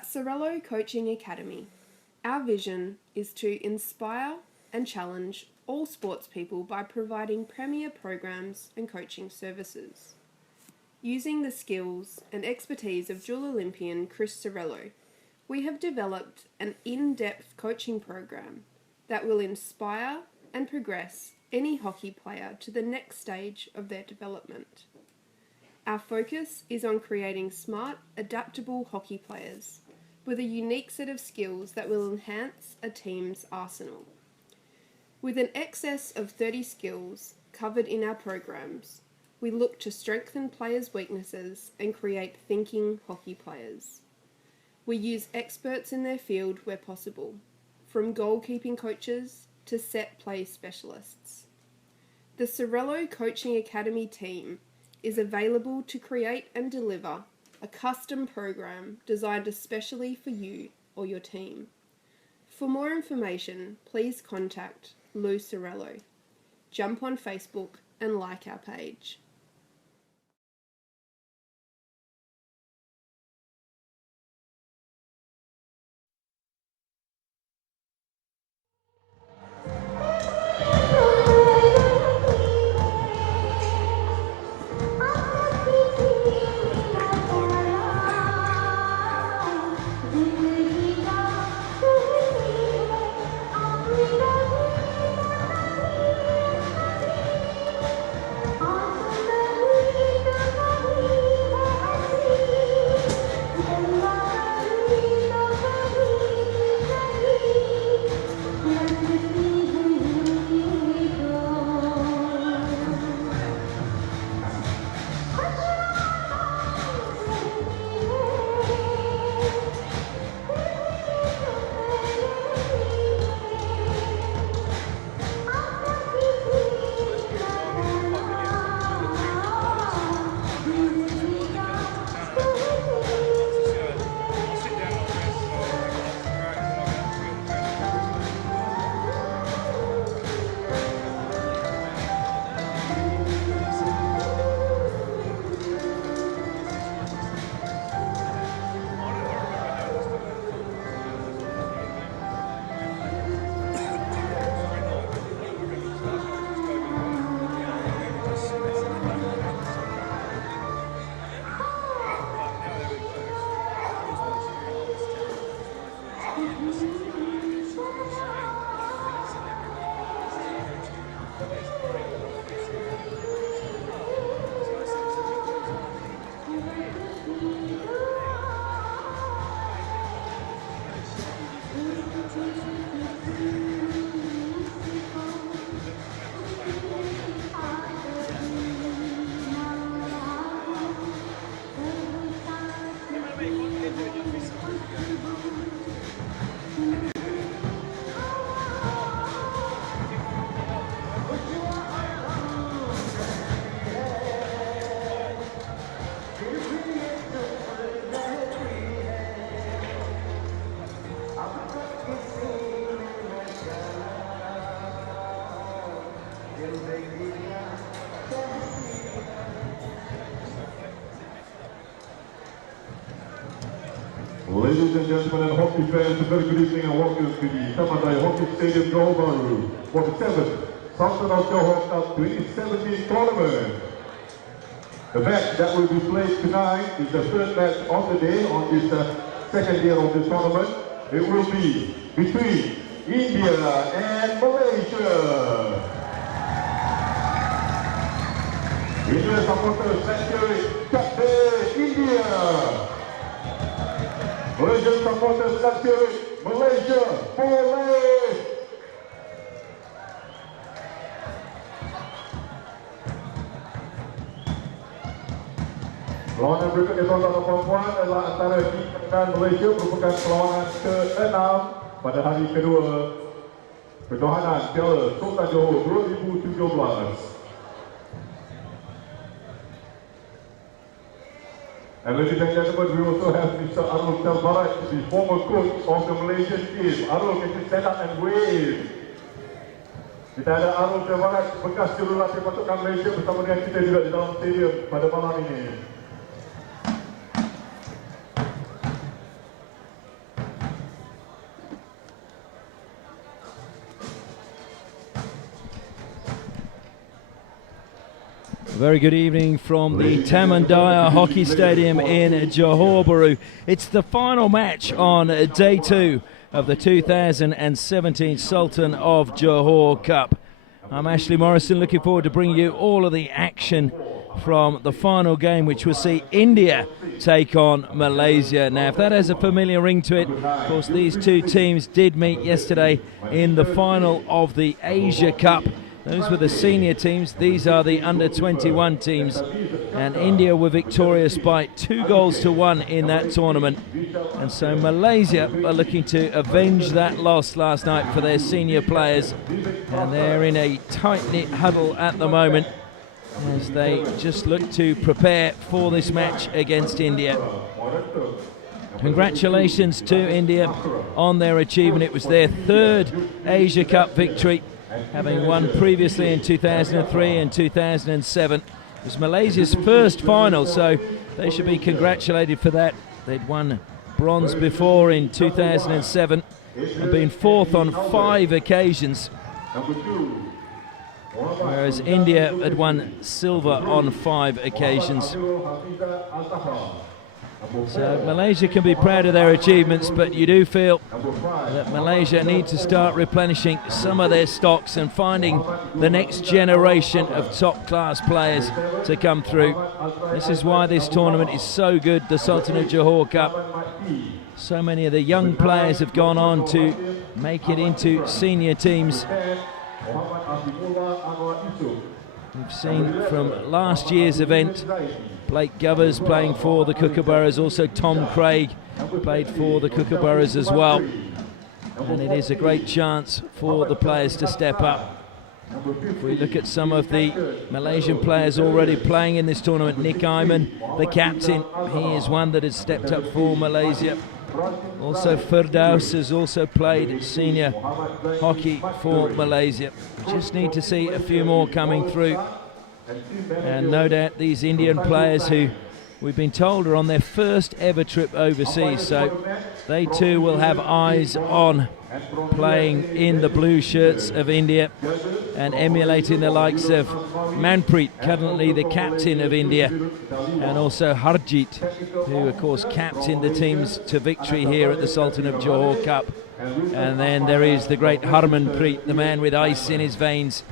At Sorello Coaching Academy, our vision is to inspire and challenge all sports people by providing premier programs and coaching services. Using the skills and expertise of dual Olympian Chris Sorello, we have developed an in-depth coaching program that will inspire and progress any hockey player to the next stage of their development. Our focus is on creating smart, adaptable hockey players with a unique set of skills that will enhance a team's arsenal. With an excess of 30 skills covered in our programs, we look to strengthen players' weaknesses and create thinking hockey players. We use experts in their field where possible, from goalkeeping coaches to set play specialists. The Sorello Coaching Academy team is available to create and deliver a custom program designed especially for you or your team. For more information, please contact Lou Sorello. Jump on Facebook and like our page. Ladies and gentlemen and hockey fans, a very good evening and welcome to the Tamadai Hockey Stadium, Johor Bahru for the 7th Sultan of Johor Cup 2017 tournament. The match that will be played tonight is the third match of the day on this second day of the tournament. It will be between India and Malaysia. India supporters, let's hear it, Captain India. Malaysian supporters, let's hear it, Malaysia, Boleh! Perlawanan berikutnya tuan-tuan dan puan-puan adalah antara India dan Malaysia, merupakan perlawanan ke-6 pada hari kedua kejohanan Piala Sultan Johor 2017. And ladies and gentlemen, we also have Mr. Arul Telbarat, the former coach of the Malaysian team. Arul, can you stand up and wave? Kita ada Arul Telbarat, bekas jurulatih pasukan Malaysia bersama dengan kita juga di dalam stadium pada malam ini. Very good evening from the Tamandaya Hockey Stadium in Johor Bahru. It's the final match on day 2 of the 2017 Sultan of Johor Cup. I'm Ashley Morrison, looking forward to bringing you all of the action from the final game, which will see India take on Malaysia. Now, if that has a familiar ring to it, of course, these two teams did meet yesterday in the final of the Asia Cup. Those were the senior teams, these are the under-21 teams, and India were victorious by 2-1 in that tournament. And so Malaysia are looking to avenge that loss last night for their senior players, and they're in a tight-knit huddle at the moment as they just look to prepare for this match against India. Congratulations to India on their achievement. It was their 3rd Asia Cup victory, having won previously in 2003 and 2007. It was Malaysia's first final, so they should be congratulated for that. They'd won bronze before in 2007 and been 4th on 5 occasions, whereas India had won silver on 5 occasions. So Malaysia can be proud of their achievements, but you do feel that Malaysia need to start replenishing some of their stocks and finding the next generation of top-class players to come through. This is why this tournament is so good, the Sultan of Johor Cup. So many of the young players have gone on to make it into senior teams. We've seen from last year's event, Blake Govers playing for the Kookaburras, also Tom Craig played for the Kookaburras as well. And it is a great chance for the players to step up. If we look at some of the Malaysian players already playing in this tournament, Nick Iman, the captain, he is one that has stepped up for Malaysia. Also Firdaus has also played senior hockey for Malaysia. We just need to see a few more coming through. And no doubt these Indian players, who we've been told are on their first ever trip overseas, so they too will have eyes on playing in the blue shirts of India and emulating the likes of Manpreet, currently the captain of India, and also Harjit, who of course captained the teams to victory here at the Sultan of Johor Cup. And then there is the great Harmanpreet, the man with ice in his veins,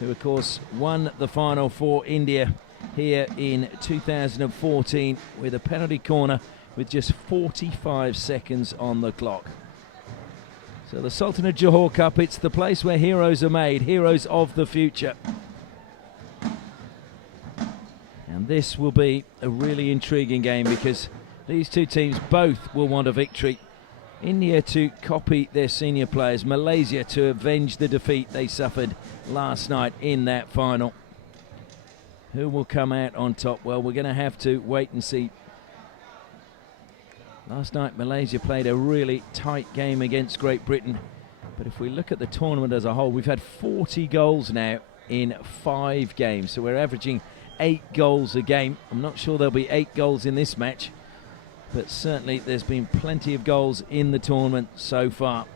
who of course won the final for India here in 2014 with a penalty corner with just 45 seconds on the clock. So the Sultan of Johor Cup, it's the place where heroes are made, heroes of the future. And this will be a really intriguing game because these two teams both will want a victory. India to copy their senior players, Malaysia to avenge the defeat they suffered last night in that final. Who will come out on top? Well, we're going to have to wait and see. Last night Malaysia played a really tight game against Great Britain, but if we look at the tournament as a whole, we've had 40 goals now in 5 games, so we're averaging 8 goals a game. I'm not sure there'll be 8 goals in this match, but certainly there's been plenty of goals in the tournament so far.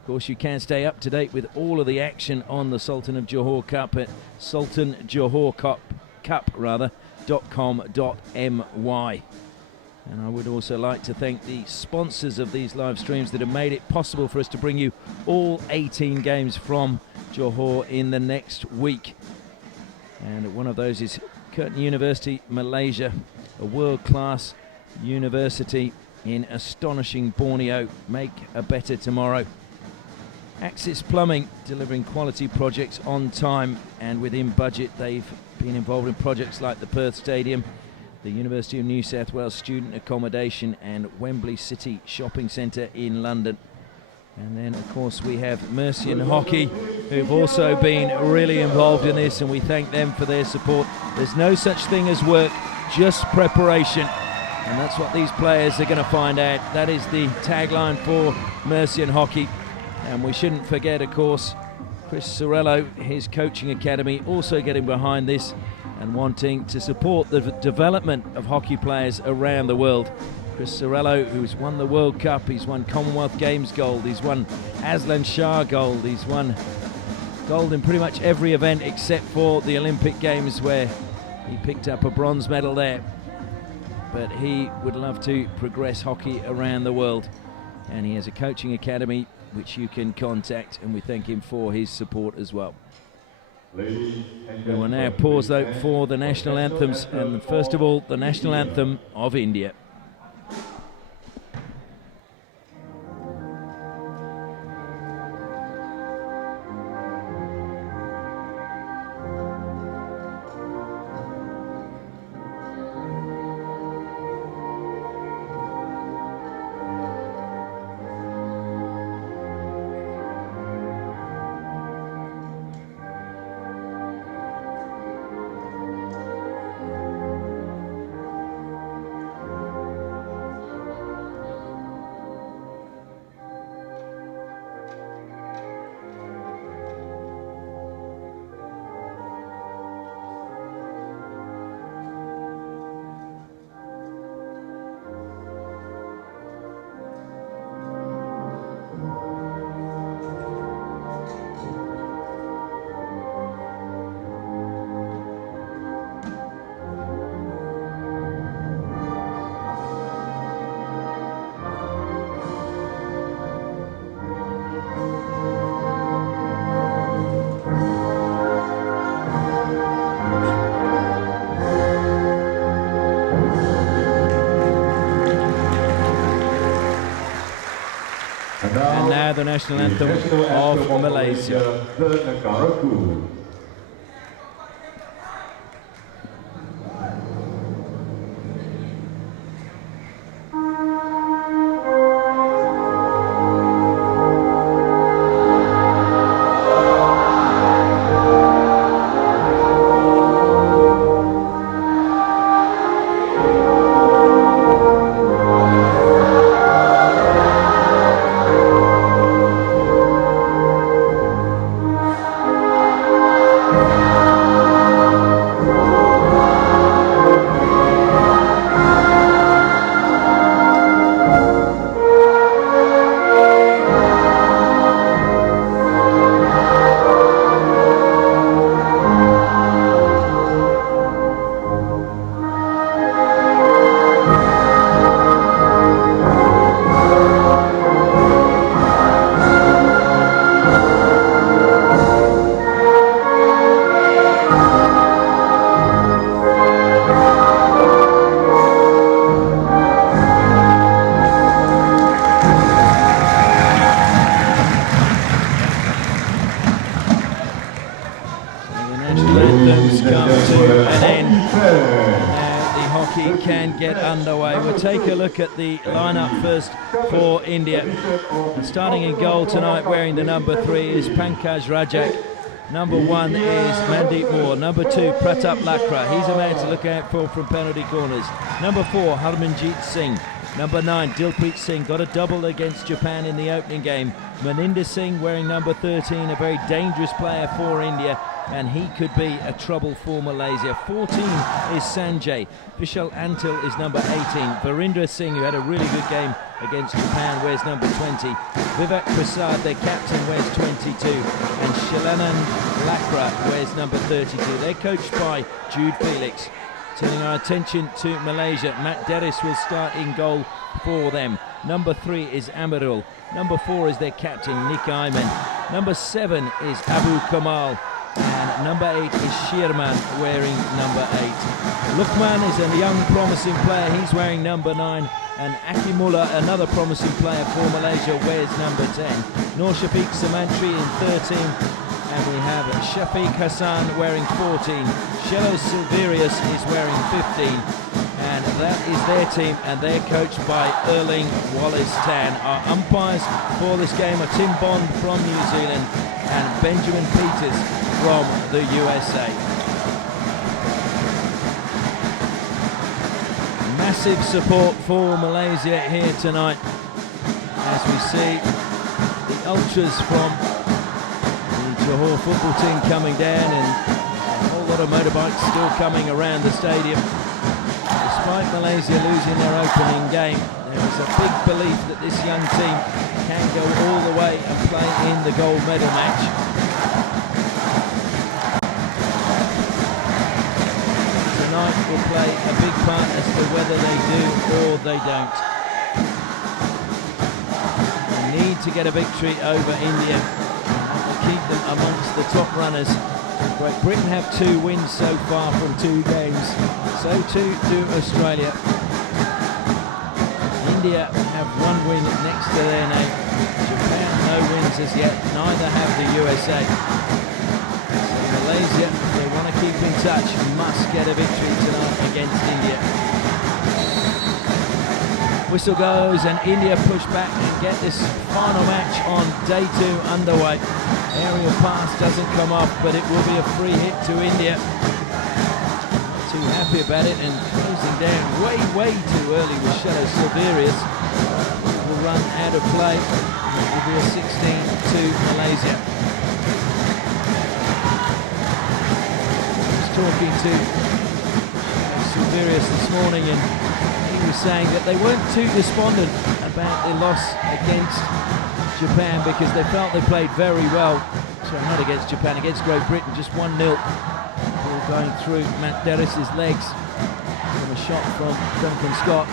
Of course, you can stay up to date with all of the action on the Sultan of Johor Cup at sultanjohorcup.com.my. And I would also like to thank the sponsors of these live streams that have made it possible for us to bring you all 18 games from Johor in the next week. And one of those is Curtin University, Malaysia, a world-class university in astonishing Borneo. Make a better tomorrow. Axis Plumbing, delivering quality projects on time and within budget. They've been involved in projects like the Perth Stadium, the University of New South Wales Student Accommodation and Wembley City Shopping Centre in London. And then of course we have Mercian Hockey, who've also been really involved in this, and we thank them for their support. There's no such thing as work, just preparation, and that's what these players are going to find out. That is the tagline for Mercian Hockey. And we shouldn't forget, of course, Chris Sorello, his coaching academy, also getting behind this and wanting to support the development of hockey players around the world. Chris Sorello, who's won the World Cup, he's won Commonwealth Games gold, he's won Aslan Shah gold, he's won gold in pretty much every event except for the Olympic Games, where He picked up a bronze medal there, but he would love to progress hockey around the world, and he has a coaching academy which you can contact, and we thank him for his support as well. We will now pause though for the national anthems, and first of all the national anthem of India. And now the national anthem of Malaysia. The Negaraku. Take a look at the lineup first for India. And starting in goal tonight, wearing the number 3 is Pankaj Rajak. Number 1 is Mandeep Moore. Number 2, Pratap Lakra. He's a man to look out for from penalty corners. Number 4, Harmanjeet Singh. Number 9, Dilpreet Singh. Got a double against Japan in the opening game. Maninder Singh wearing number 13, a very dangerous player for India, and he could be a trouble for Malaysia. 14 is Sanjay. Vishal Antil is number 18. Virendra Singh, who had a really good game against Japan, wears number 20. Vivek Prasad, their captain, wears 22. And Shilanand Lakra wears number 32. They're coached by Jude Felix. Turning our attention to Malaysia, Matt Deris will start in goal for them. Number 3 is Amirul. Number 4 is their captain, Nick Ayman. Number 7 is Abu Kamal. And number 8 is Shirman, wearing number 8. Lukman is a young promising player, he's wearing number 9. And Akimullah, another promising player for Malaysia, wears number 10. Nur Shafiq Samantri in 13. And we have Shafiq Hassan wearing 14. Shelo Silverius is wearing 15. And that is their team, and they're coached by Erling Wallace Tan. Our umpires for this game are Tim Bond from New Zealand and Benjamin Peters from the USA. Massive support for Malaysia here tonight as we see the ultras from the Johor football team coming down, and a whole lot of motorbikes still coming around the stadium. Despite Malaysia losing their opening game, there is a big belief that this young team can go all the way and play in the gold medal match. whether they do or they don't. They need to get a victory over India to keep them amongst the top runners. Great Britain have 2 wins so far from 2 games. So too do Australia. India have 1 win next to their name. Japan no wins as yet. Neither have the USA. So Malaysia, if they want to keep in touch, must get a victory tonight against India. Whistle goes and India push back and get this final match on day 2 underway. Aerial pass doesn't come off, but it will be a free hit to India. Not too happy about it and closing down way too early with Shadow Silverius. Will run out of play. It will be a 16 to Malaysia. I was talking to Silverius this morning and he was saying that they weren't too despondent about their loss against Japan because they felt they played very well. So not against Japan, against Great Britain, just 1-0. Ball going through Matt Derris's legs from a shot from Duncan Scott.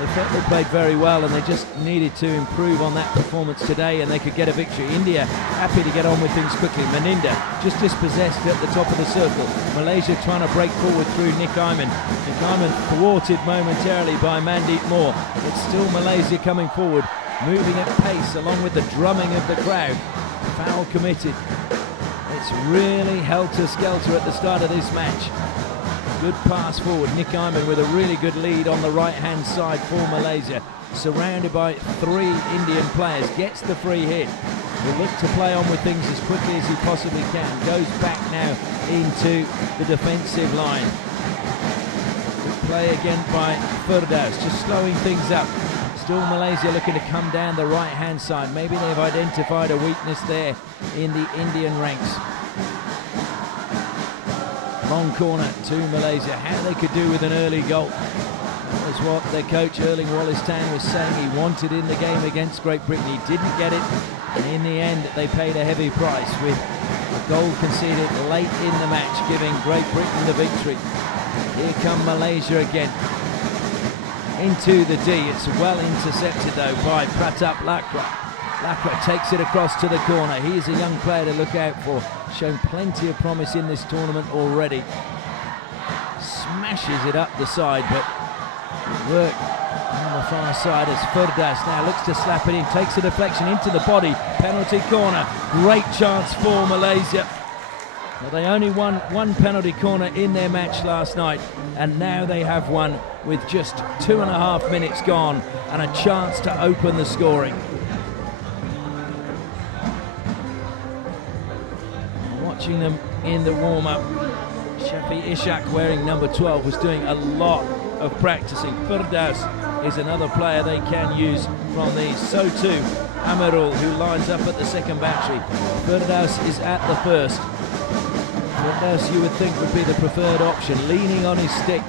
They felt they played very well and they just needed to improve on that performance today and they could get a victory. India happy to get on with things quickly. Meninda just dispossessed at the top of the circle. Malaysia trying to break forward through Nick Iman. Nick Iman thwarted momentarily by Mandeep Moore. It's still Malaysia coming forward, moving at pace along with the drumming of the crowd. Foul committed. It's really helter-skelter at the start of this match. Good pass forward. Nick Iman with a really good lead on the right-hand side for Malaysia. Surrounded by 3 Indian players. Gets the free hit. Will look to play on with things as quickly as he possibly can. Goes back now into the defensive line. Good play again by Firdaus, just slowing things up. Still Malaysia looking to come down the right-hand side. Maybe they've identified a weakness there in the Indian ranks. Long corner to Malaysia. How they could do with an early goal. That was what their coach Erling Wallace-Town was saying he wanted in the game against Great Britain. He didn't get it, and in the end they paid a heavy price with a goal conceded late in the match, giving Great Britain the victory. Here come Malaysia again. Into the D. It's well intercepted though by Pratap Lakra. Lakra takes it across to the corner. He's a young player to look out for. Shown plenty of promise in this tournament already. Smashes it up the side, but work on the far side as Firdaus now looks to slap it in. Takes a deflection into the body. Penalty corner. Great chance for Malaysia. Well, they only won 1 penalty corner in their match last night, and now they have one with just 2.5 minutes gone and a chance to open the scoring. Watching them in the warm-up, Shafi Ishak, wearing number 12, was doing a lot of practicing. Firdaus is another player they can use from these. So too Amirul, who lines up at the second battery. Firdaus is at the first. Firdaus, you would think, would be the preferred option, leaning on his stick.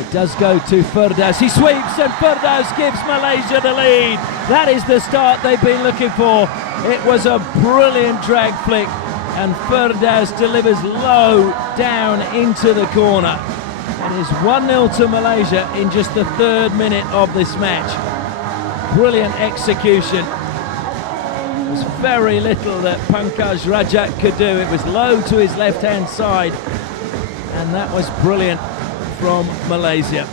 It does go to Firdaus. He sweeps and Firdaus gives Malaysia the lead. That is the start they've been looking for. It was a brilliant drag flick and Firdaus delivers low down into the corner. It is 1-0 to Malaysia in just the 3rd minute of this match. Brilliant execution. There's very little that Pankaj Rajat could do. It was low to his left-hand side, and that was brilliant from Malaysia.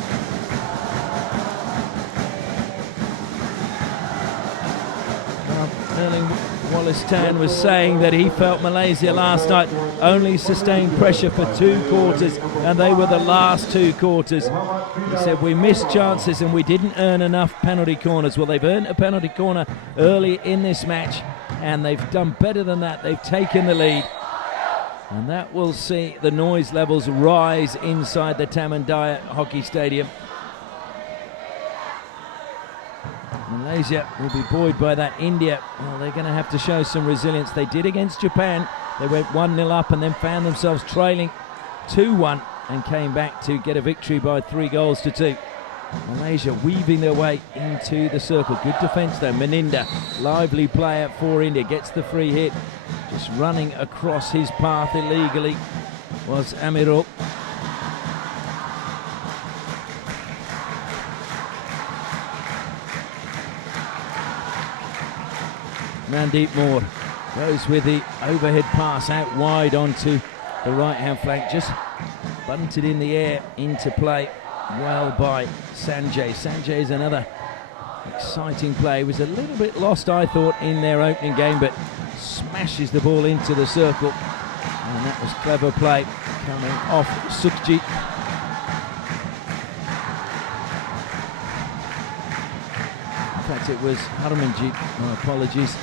Erling Wallace-Town was saying that he felt Malaysia last night only sustained pressure for 2 quarters, and they were the last 2 quarters. He said we missed chances and we didn't earn enough penalty corners. Well, they've earned a penalty corner early in this match, and they've done better than that. They've taken the lead, and that will see the noise levels rise inside the Tamandaya Hockey Stadium. Malaysia will be buoyed by that. India, well, they're going to have to show some resilience. They did against Japan. They went 1-0 up and then found themselves trailing 2-1 and came back to get a victory by 3 goals to 2. Malaysia weaving their way into the circle. Good defence though. Meninda, lively player for India, gets the free hit. Just running across his path illegally was Amirul. Mandeep Moore goes with the overhead pass out wide onto the right-hand flank. Just bunted in the air into play. Well by Sanjay. Sanjay is another exciting play. Was a little bit lost, I thought, in their opening game, but smashes the ball into the circle. And that was clever play coming off Sukhjit. In fact, it was Harmanjeet. My apologies.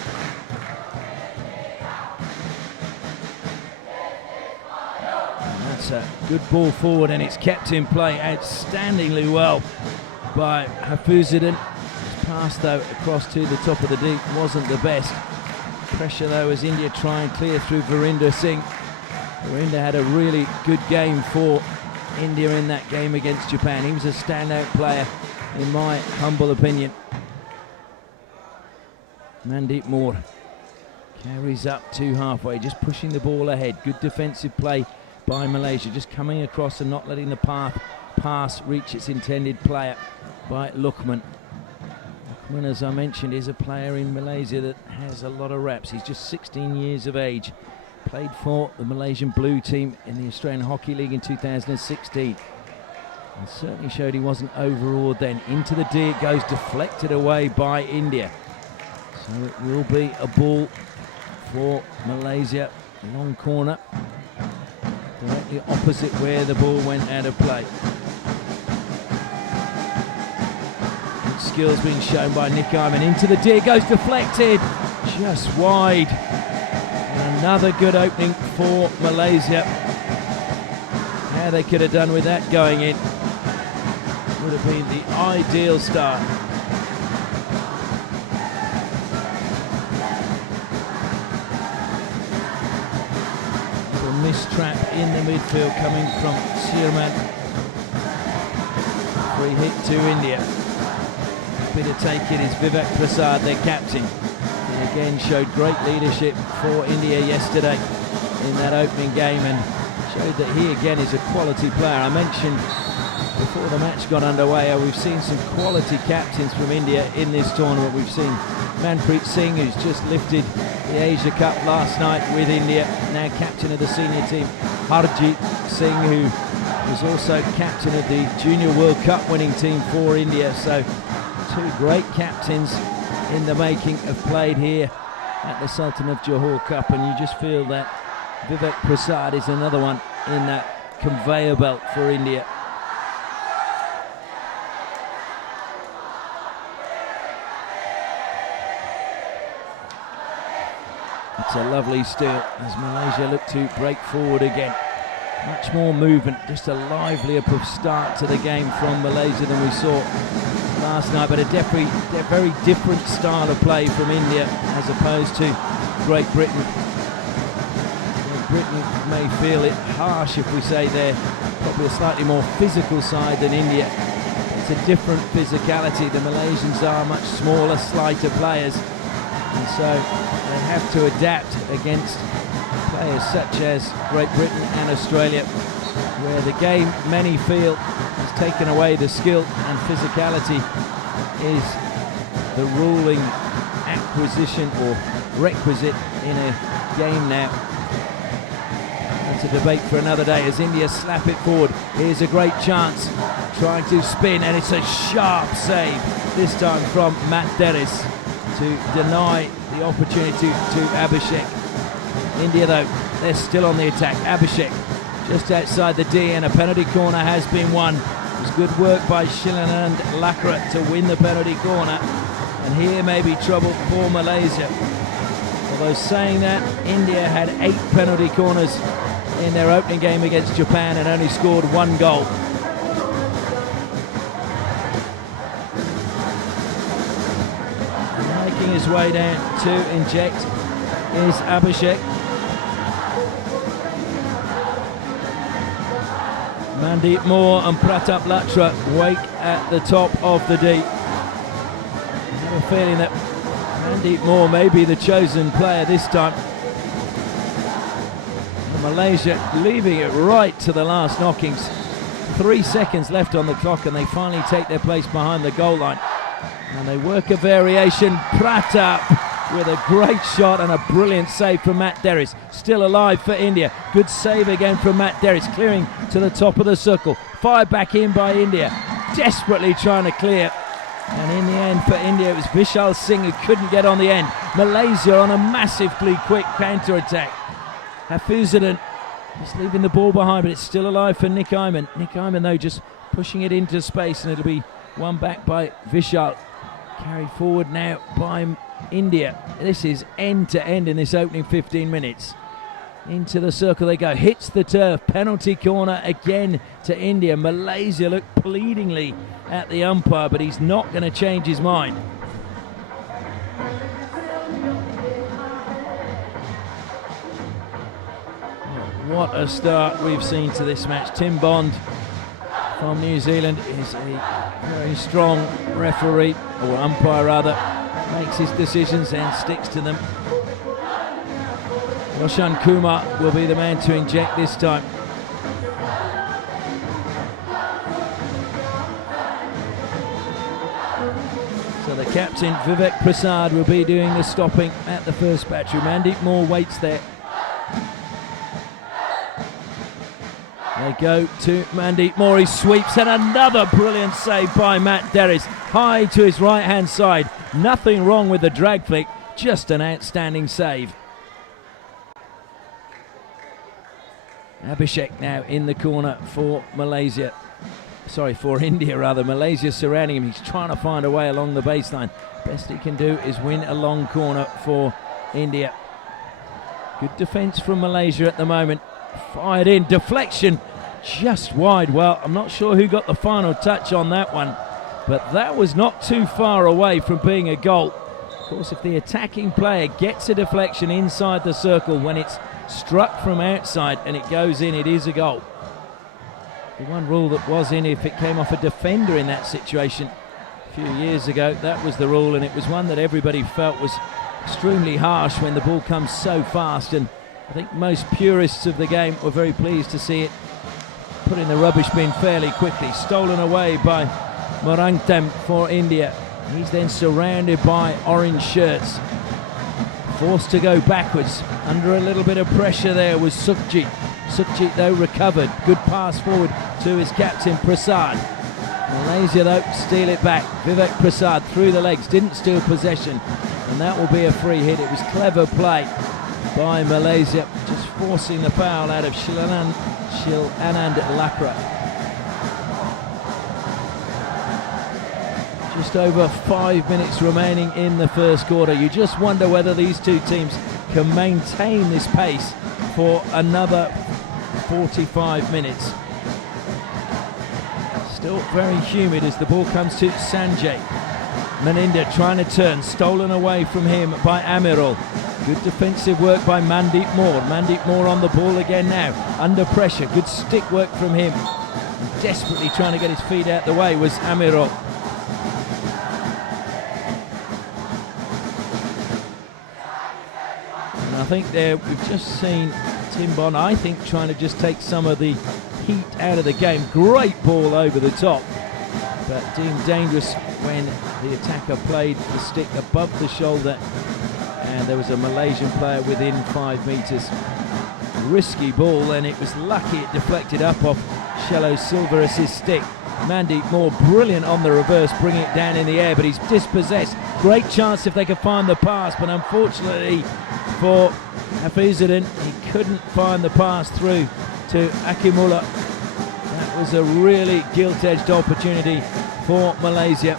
That's a good ball forward, and it's kept in play outstandingly well by Hafuzuddin. His pass though across to the top of the deep wasn't the best. Pressure though as India try and clear through Virender Singh. Virender had a really good game for India in that game against Japan. He was a standout player in my humble opinion. Mandeep Moore carries up to halfway, just pushing the ball ahead. Good defensive play by Malaysia, just coming across and not letting the pass reach its intended player by Luqman. Luqman, as I mentioned, is a player in Malaysia that has a lot of reps. He's just 16 years of age. Played for the Malaysian Blue team in the Australian Hockey League in 2016. And certainly showed he wasn't overawed then. Into the D it goes, deflected away by India. So it will be a ball for Malaysia. Long corner, directly opposite where the ball went out of play. Good skills being shown by Nick Iman. Into the D it goes, deflected, just wide. And another good opening for Malaysia. How they could have done with that going in would have been the ideal start. Mistrap in the midfield coming from Sirman. Free hit to India. Happy to take it is Vivek Prasad, their captain. He again showed great leadership for India yesterday in that opening game and showed that he again is a quality player. I mentioned before the match got underway, we've seen some quality captains from India in this tournament. We've seen Manpreet Singh, who's just lifted the Asia Cup last night with India, now captain of the senior team. Harjit Singh, who was also captain of the Junior World Cup winning team for India. So two great captains in the making have played here at the Sultan of Johor Cup, and you just feel that Vivek Prasad is another one in that conveyor belt for India. It's a lovely steal as Malaysia look to break forward again. Much more movement, just a livelier start to the game from Malaysia than we saw last night, but a very different style of play from India as opposed to Great Britain. Great Britain may feel it harsh if we say they're probably a slightly more physical side than India. It's a different physicality. The Malaysians are much smaller, slighter players, and so they have to adapt against players such as Great Britain and Australia, where the game, many feel, has taken away the skill and physicality is the ruling acquisition or requisite in a game now. That's a debate for another day as India slap it forward. Here's a great chance, trying to spin, and it's a sharp save, this time from Matt Derris, to deny the opportunity to Abhishek. India though, they're still on the attack. Abhishek just outside the D, and a penalty corner has been won. It was good work by Shilanand Lakra to win the penalty corner, and here may be trouble for Malaysia. Although saying that, India had 8 penalty corners in their opening game against Japan and only scored 1 goal. Making his way down to inject is Abhishek. Mandeep Moore and Pratap Latra wait at the top of the deep. I have a feeling that Mandeep Moore may be the chosen player this time. And Malaysia leaving it right to the last knockings. 3 seconds left on the clock and they finally take their place behind the goal line. And they work a variation. Pratap with a great shot and a brilliant save from Matt Derris. Still alive for India. Good save again from Matt Derris, clearing to the top of the circle. Fired back in by India, desperately trying to clear. And in the end for India it was Vishal Singh who couldn't get on the end. Malaysia on a massively quick counter-attack. Hafizuddin just leaving the ball behind, but it's still alive for Nick Iman. Nick Iman though just pushing it into space, and it'll be won back by Vishal. Carried forward now by India. This is end to end in this opening 15 minutes. Into the circle they go, hits the turf, penalty corner again to India. Malaysia look pleadingly at the umpire, but he's not going to change his mind. What a start we've seen to this match. Tim Bond from New Zealand is a very strong referee, or umpire rather, makes his decisions and sticks to them. Roshan Kumar will be the man to inject this time. So the captain Vivek Prasad will be doing the stopping at the first battery. Mandeep Moore waits there. They go to Mandeep Moore, he sweeps, and another brilliant save by Matt Derris. High to his right hand side. Nothing wrong with the drag flick, just an outstanding save. Abhishek now in the corner for Malaysia. Sorry, for India rather. Malaysia surrounding him. He's trying to find a way along the baseline. Best he can do is win a long corner for India. Good defence from Malaysia at the moment. Fired in, deflection just wide. Well, I'm not sure who got the final touch on that one, but that was not too far away from being a goal. Of course, if the attacking player gets a deflection inside the circle when it's struck from outside and it goes in, it is a goal. The one rule that was in, if it came off a defender in that situation a few years ago, that was the rule, and it was one that everybody felt was extremely harsh when the ball comes so fast, and I think most purists of the game were very pleased to see it put in the rubbish bin fairly quickly. Stolen away by Morangtem for India. He's then surrounded by orange shirts. Forced to go backwards. Under a little bit of pressure there was Sukhjit. Sukhjit though recovered. Good pass forward to his captain Prasad. Malaysia though steal it back. Vivek Prasad through the legs, didn't steal possession, and that will be a free hit. It was clever play by Malaysia, just forcing the foul out of Shilanand Lakra. Just over 5 minutes remaining in the first quarter. You just wonder whether these two teams can maintain this pace for another 45 minutes. Still very humid as the ball comes to Sanjay. Maninder trying to turn, stolen away from him by Amirul. Good defensive work by Mandeep Moore. Mandeep Moore on the ball again now, under pressure. Good stick work from him. Desperately trying to get his feet out the way was Amirul. And I think there we've just seen Tim Bond, I think, trying to just take some of the heat out of the game. Great ball over the top, but deemed dangerous when the attacker played the stick above the shoulder and there was a Malaysian player within 5 metres. Risky ball, and it was lucky it deflected up off Shello Silveris' stick. Mandeep Moore brilliant on the reverse, bringing it down in the air, but he's dispossessed. Great chance if they could find the pass, but unfortunately for Hafizuddin, he couldn't find the pass through to Akimullah. That was a really gilt-edged opportunity for Malaysia.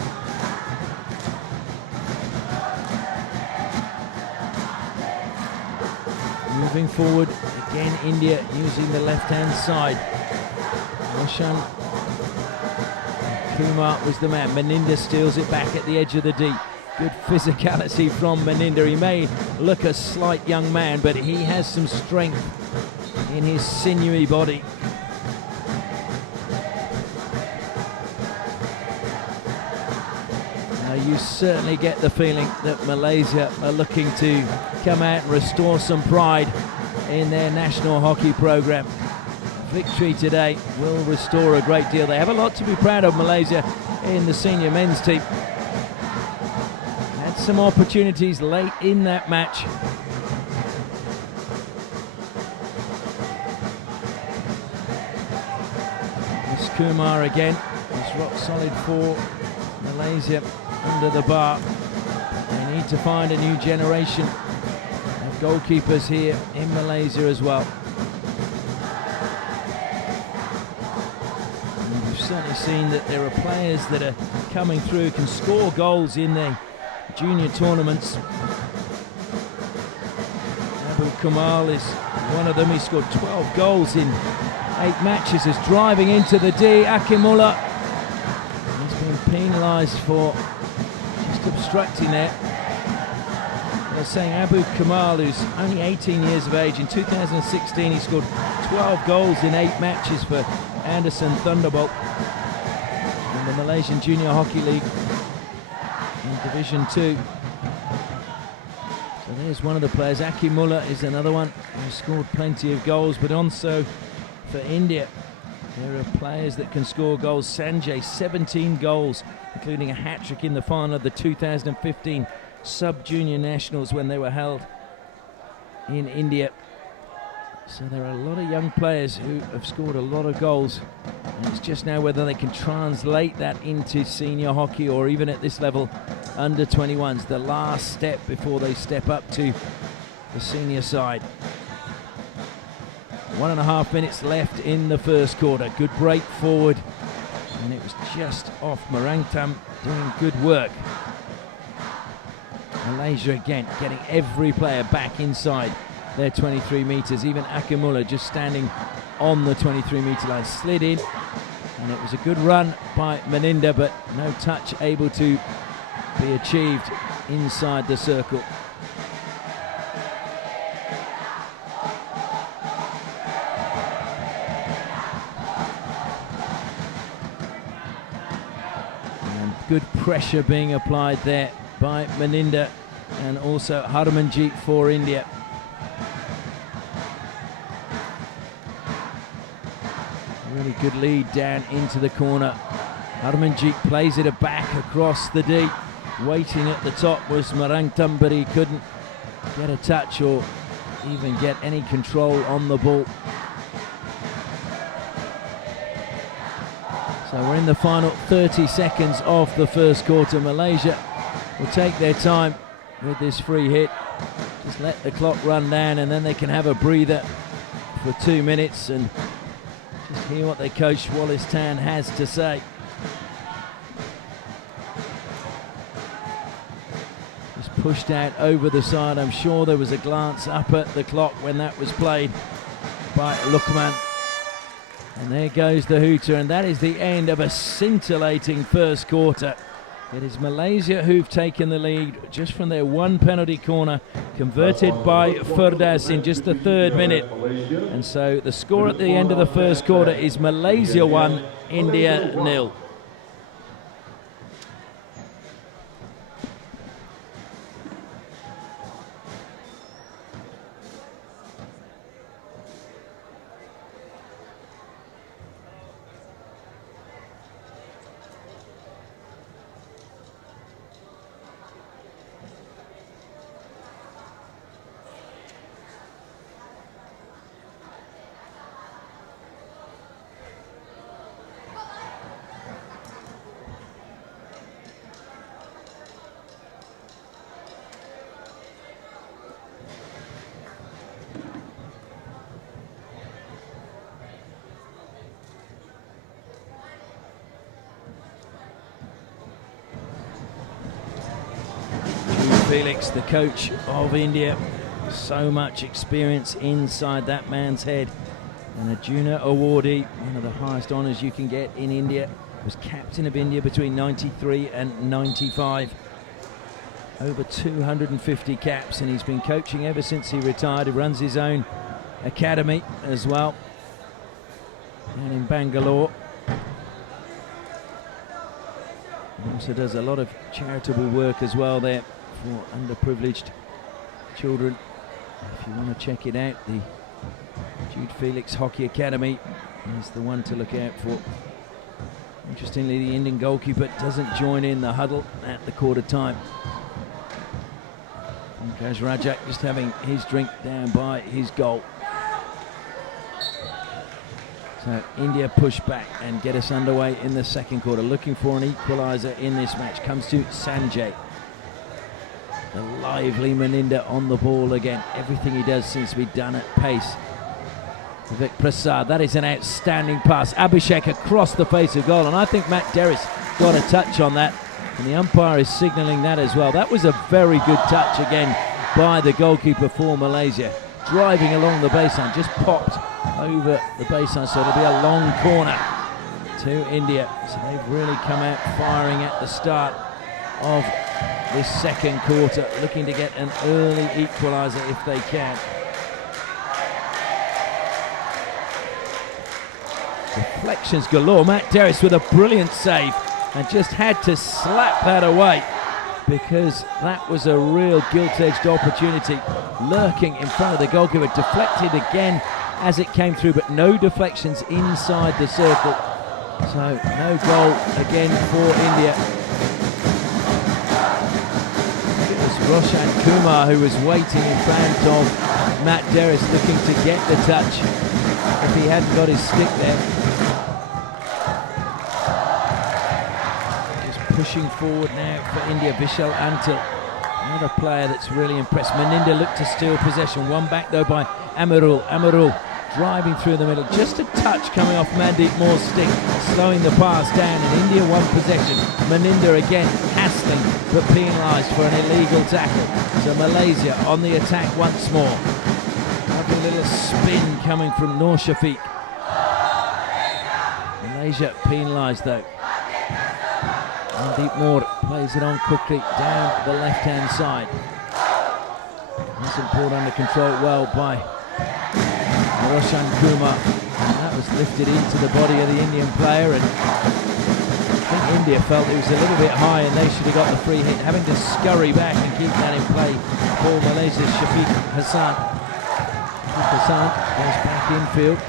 Moving forward, again India using the left-hand side. Roshan Kumar was the man. Maninder steals it back at the edge of the deep. Good physicality from Maninder. He may look a slight young man, but he has some strength in his sinewy body. You certainly get the feeling that Malaysia are looking to come out and restore some pride in their national hockey program. Victory today will restore a great deal. They have a lot to be proud of, Malaysia, in the senior men's team. Had some opportunities late in that match. Miss Kumar again is rock solid for Malaysia under the bar. They need to find a new generation of goalkeepers here in Malaysia as well. And we've certainly seen that there are players that are coming through, can score goals in the junior tournaments. Abu Kamal is one of them. He scored 12 goals in 8 matches. Is driving into the D. Akimullah, he's been penalised for just obstructing there. They're saying Abu Kamal, who's only 18 years of age, in 2016 he scored 12 goals in 8 matches for Anderson Thunderbolt in the Malaysian Junior Hockey League in Division 2. So there's one of the players. Akimullah is another one who scored plenty of goals, but also for India there are players that can score goals. Sanjay, 17 goals, including a hat-trick in the final of the 2015 Sub-Junior Nationals when they were held in India. So there are a lot of young players who have scored a lot of goals, and it's just now whether they can translate that into senior hockey or even at this level under 21s, the last step before they step up to the senior side. 1.5 minutes left in the first quarter. Good break forward, and it was just off. Marangtam doing good work. Malaysia again getting every player back inside their 23 metres. Even Akimullah just standing on the 23-metre line. Slid in, and it was a good run by Meninda, but no touch able to be achieved inside the circle. Good pressure being applied there by Meninda and also Harmanjeet for India. Really good lead down into the corner. Harmanjeet plays it back across the D. Waiting at the top was Marangtam, but he couldn't get a touch or even get any control on the ball. So we're in the final 30 seconds of the first quarter. Malaysia will take their time with this free hit. Just let the clock run down, and then they can have a breather for 2 minutes and just hear what their coach Wallace Tan has to say. Just pushed out over the side. I'm sure there was a glance up at the clock when that was played by Lukman. And there goes the hooter, and that is the end of a scintillating first quarter. It is Malaysia who've taken the lead just from their one penalty corner, converted by Firdaus in just the 3rd minute. And so the score at the end of the first quarter is Malaysia 1, India 0. Felix, the coach of India, so much experience inside that man's head, and a junior awardee, one of the highest honours you can get in India. Was captain of India between 93 and 95. Over 250 caps, and he's been coaching ever since he retired. He runs his own academy as well, and in Bangalore. Also does a lot of charitable work as well there for underprivileged children. If you want to check it out, the Jude Felix Hockey Academy is the one to look out for. Interestingly, the Indian goalkeeper doesn't join in the huddle at the quarter time. Pankaj Rajak just having his drink down by his goal. So India push back and get us underway in the second quarter. Looking for an equaliser in this match. Comes to Sanjay. The lively Maninda on the ball again. Everything he does seems to be done at pace. Vivek Prasad, that is an outstanding pass. Abhishek across the face of goal, and I think Matt Derris got a touch on that, and the umpire is signalling that as well. That was a very good touch again by the goalkeeper for Malaysia. Driving along the baseline, just popped over the baseline, so it'll be a long corner to India. So they've really come out firing at the start of this second quarter, looking to get an early equaliser if they can. Deflections galore. Matt Derris with a brilliant save and just had to slap that away because that was a real gilt-edged opportunity lurking in front of the goalkeeper. Deflected again as it came through, but no deflections inside the circle. So no goal again for India. It was Roshan Kumar who was waiting in front of Matt Derris, looking to get the touch if he hadn't got his stick there. Pushing forward now for India, Vishal Antil, another player that's really impressed. Maninda looked to steal possession, one back though by Amarul. Amarul driving through the middle, just a touch coming off Mandeep Moore's stick, slowing the pass down, and India won possession. Maninda again hassling but penalised for an illegal tackle. So Malaysia on the attack once more. Lovely little spin coming from Noor Shafiq. Malaysia penalised though. Mandeep Moore plays it on quickly down the left-hand side. Wasn't brought under control well by Roshan Kumar. That was lifted into the body of the Indian player, and I think India felt it was a little bit high and they should have got the free hit, having to scurry back and keep that in play for Malaysia's Shafiq Hassan. Shafiq Hassan goes back infield.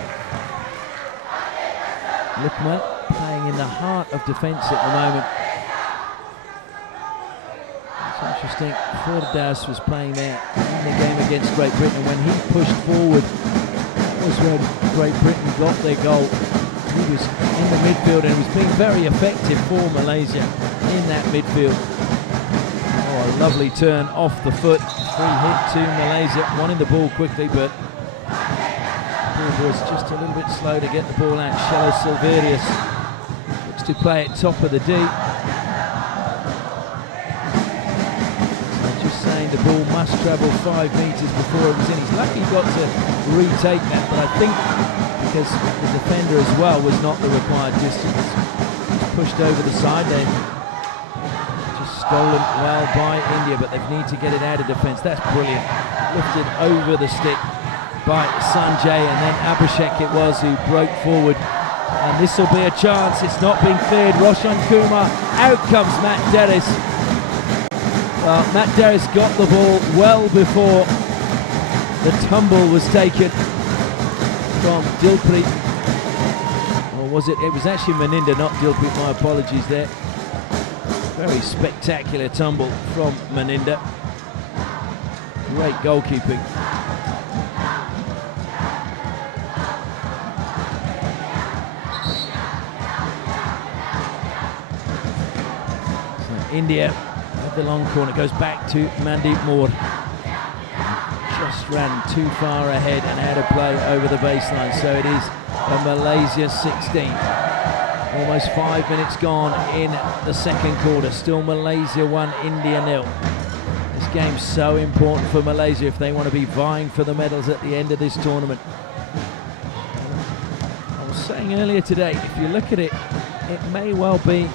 Lukman playing in the heart of defence at the moment. It's interesting, Fordas was playing there in the game against Great Britain, and when he pushed forward, that was when Great Britain got their goal. He was in the midfield and was being very effective for Malaysia in that midfield. Oh, a lovely turn off the foot. Free hit to Malaysia, wanting the ball quickly, but was just a little bit slow to get the ball out. Shello Silverius looks to play it top of the D. The ball must travel 5 metres before it was in. He's lucky he got to retake that, but I think because the defender as well was not the required distance. Just pushed over the side there. Just stolen well by India, but they need to get it out of defence. That's brilliant. Lifted over the stick by Sanjay, and then Abhishek it was who broke forward. And this will be a chance. It's not being cleared. Roshan Kumar. Out comes Matt Derris. Matt Derris got the ball well before the tumble was taken from Dilpreet. Or was it? It was actually Maninda, not Dilpreet. My apologies there. Very spectacular tumble from Maninda. Great goalkeeping. So India, the long corner, goes back to Mandeep Moore. Just ran too far ahead and out of play over the baseline. So it is a Malaysia 16. Almost 5 minutes gone in the second quarter. Still Malaysia 1, India 0. This game's so important for Malaysia if they want to be vying for the medals at the end of this tournament. I was saying earlier today, if you look at it, it may well be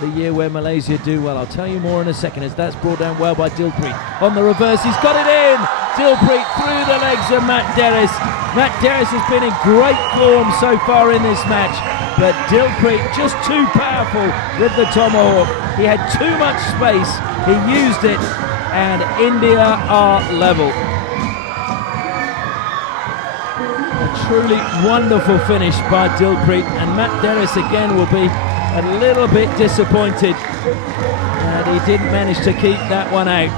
the year where Malaysia do well. I'll tell you more in a second, as that's brought down well by Dilpreet. On the reverse, he's got it in! Dilpreet through the legs of Matt Derris. Matt Derris has been in great form so far in this match. but Dilpreet just too powerful with the tomahawk. He had too much space, he used it, and India are level. A truly wonderful finish by Dilpreet, and Matt Dennis again will be a little bit disappointed that he didn't manage to keep that one out.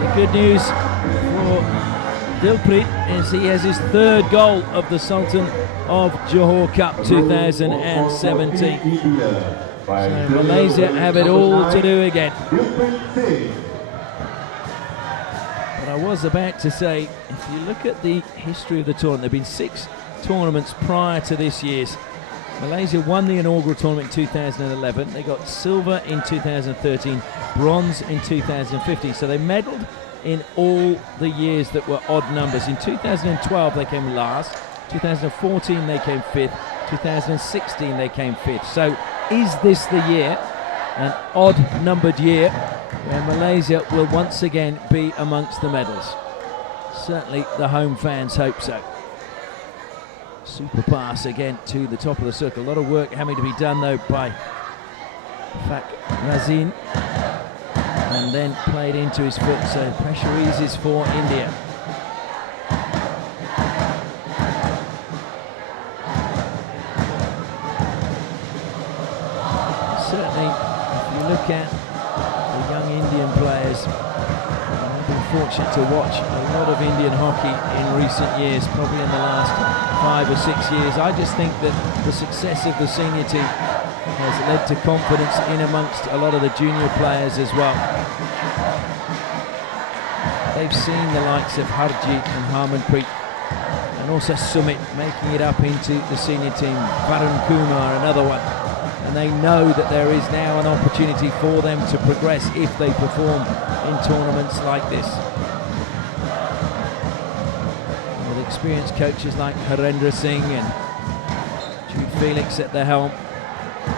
The good news for Dilpreet is he has his third goal of the Sultan of Johor Cup 2017. So Malaysia have it all to do again. But I was about to say, if you look at the history of the tournament, there have been 6 tournaments prior to this year's. Malaysia won the inaugural tournament in 2011. They got silver in 2013, bronze in 2015. So they medalled in all the years that were odd numbers. In 2012 they came last, 2014 they came 5th, 2016 they came 5th. So is this the year, an odd numbered year, where Malaysia will once again be amongst the medals? Certainly the home fans hope so. Super pass again to the top of the circle. A lot of work having to be done though by Fak Razin, and then played into his foot, so pressure eases for India. Certainly, if you look at the young Indian players, I've been fortunate to watch a lot of Indian hockey in recent years, probably in the last 5 or 6 years. I just think that the success of the senior team has led to confidence in amongst a lot of the junior players as well. They've seen the likes of Harjeet and Harmanpreet, and also Sumit making it up into the senior team, Varun Kumar, another one, and they know that there is now an opportunity for them to progress if they perform in tournaments like this. With experienced coaches like Harendra Singh and Jude Felix at the helm,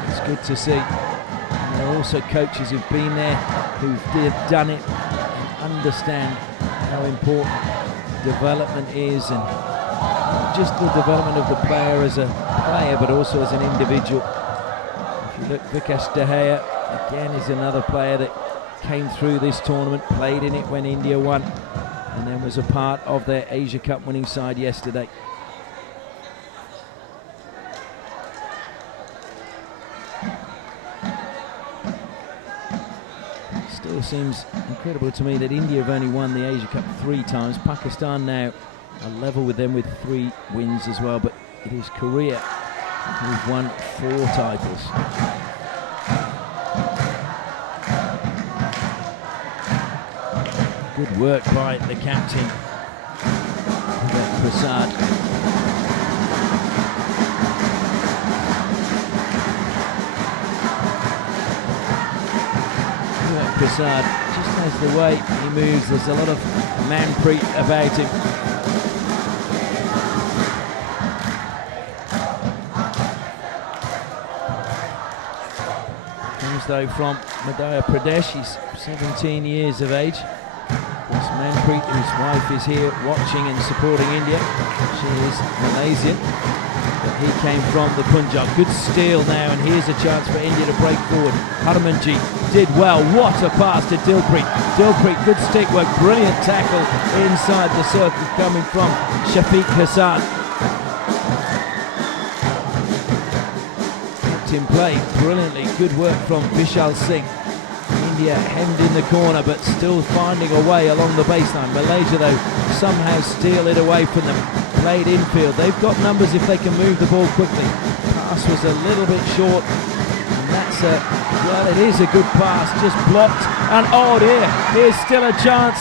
it's good to see. And there are also coaches who've been there, who've done it, and understand how important development is, and not just the development of the player as a player, but also as an individual. If you look, Vikash De Gea again is another player that came through this tournament, played in it when India won, and then was a part of their Asia Cup winning side yesterday. Still seems incredible to me that India have only won the Asia Cup 3 times. Pakistan now are level with them with 3 wins as well, but it is Korea who've won 4 titles. Good work by the captain, Prasad. Prasad just has the way he moves. There's a lot of manpreet about him. Comes though from Madhya Pradesh. He's 17 years of age. This manpreet, whose wife is here watching and supporting India. She is Malaysian, but he came from the Punjab. Good steal now, and here's a chance for India to break forward. Harmanjeet did well. What a pass to Dilpreet. Dilpreet, good stick work, brilliant tackle inside the circle coming from Shafiq Hassan. Kept in play brilliantly. Good work from Vishal Singh. India hemmed in the corner, but still finding a way along the baseline. Malaysia, though, somehow steal it away from them. Played infield. They've got numbers if they can move the ball quickly. Pass was a little bit short. That's well, it is a good pass, just blocked, and oh dear, here's still a chance.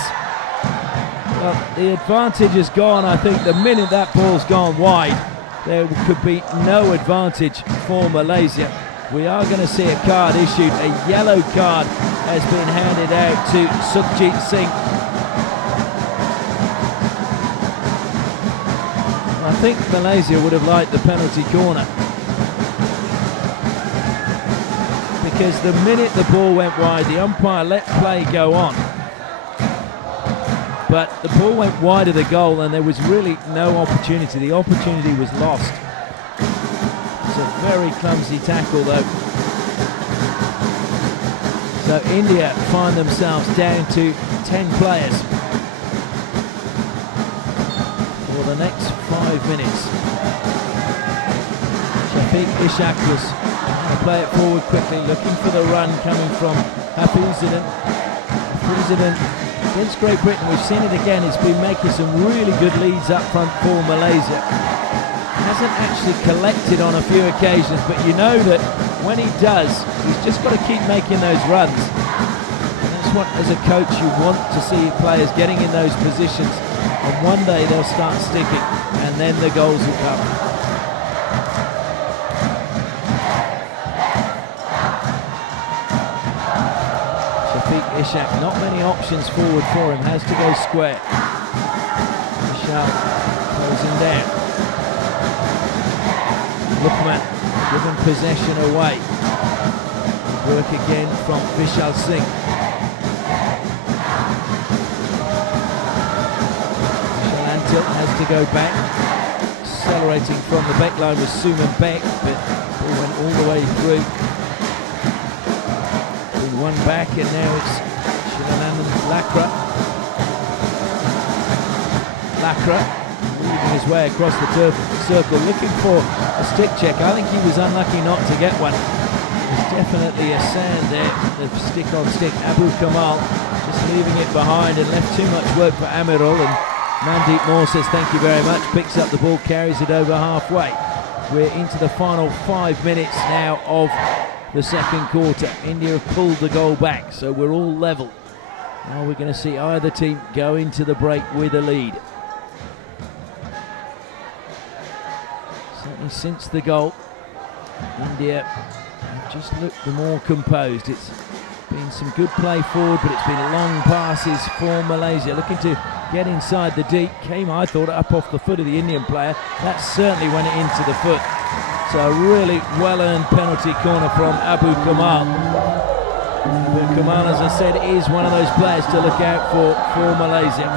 Well, the advantage is gone. I think the minute that ball's gone wide, there could be no advantage for Malaysia. We are going to see a card issued. A yellow card has been handed out to Sukhjit Singh. I think Malaysia would have liked the penalty corner, because the minute the ball went wide, the umpire let play go on. but the ball went wide of the goal and there was really no opportunity. The opportunity was lost. It's a very clumsy tackle though. So India find themselves down to 10 players for the next 5 minutes. Shafiq Ishaq was going to play it forward quickly, looking for the run coming from Hafizudin. Against Great Britain, we've seen it again, he's been making some really good leads up front for Malaysia. Hasn't actually collected on a few occasions, but you know that when he does, he's just got to keep making those runs. And that's what, as a coach, you want to see players getting in those positions, and one day they'll start sticking, and then the goals will come. Ishaq, not many options forward for him, has to go square. Vishal closing down. Lukman given possession away. Work again from Vishal Singh. Vishal Antil has to go back. Accelerating from the back line was Suman Beck, but ball went all the way through. One back, and now it's Lakra weaving his way across the circle, looking for a stick check. I think he was unlucky not to get one. There's definitely a sand there, the stick on stick. Abu Kamal just leaving it behind and left too much work for Amirul, and Mandeep Moore says thank you very much, picks up the ball, carries it over halfway. We're into the final 5 minutes now of the second quarter. India have pulled the goal back, so we're all level. Now we're going to see either team go into the break with a lead. Certainly since the goal, India have just looked the more composed. It's been some good play forward, but it's been long passes for Malaysia, looking to get inside the deep. Came, I thought, up off the foot of the Indian player. That certainly went into the foot. So a really well-earned penalty corner from Abu Kamal. Abu Kamal, as I said, is one of those players to look out for Malaysia.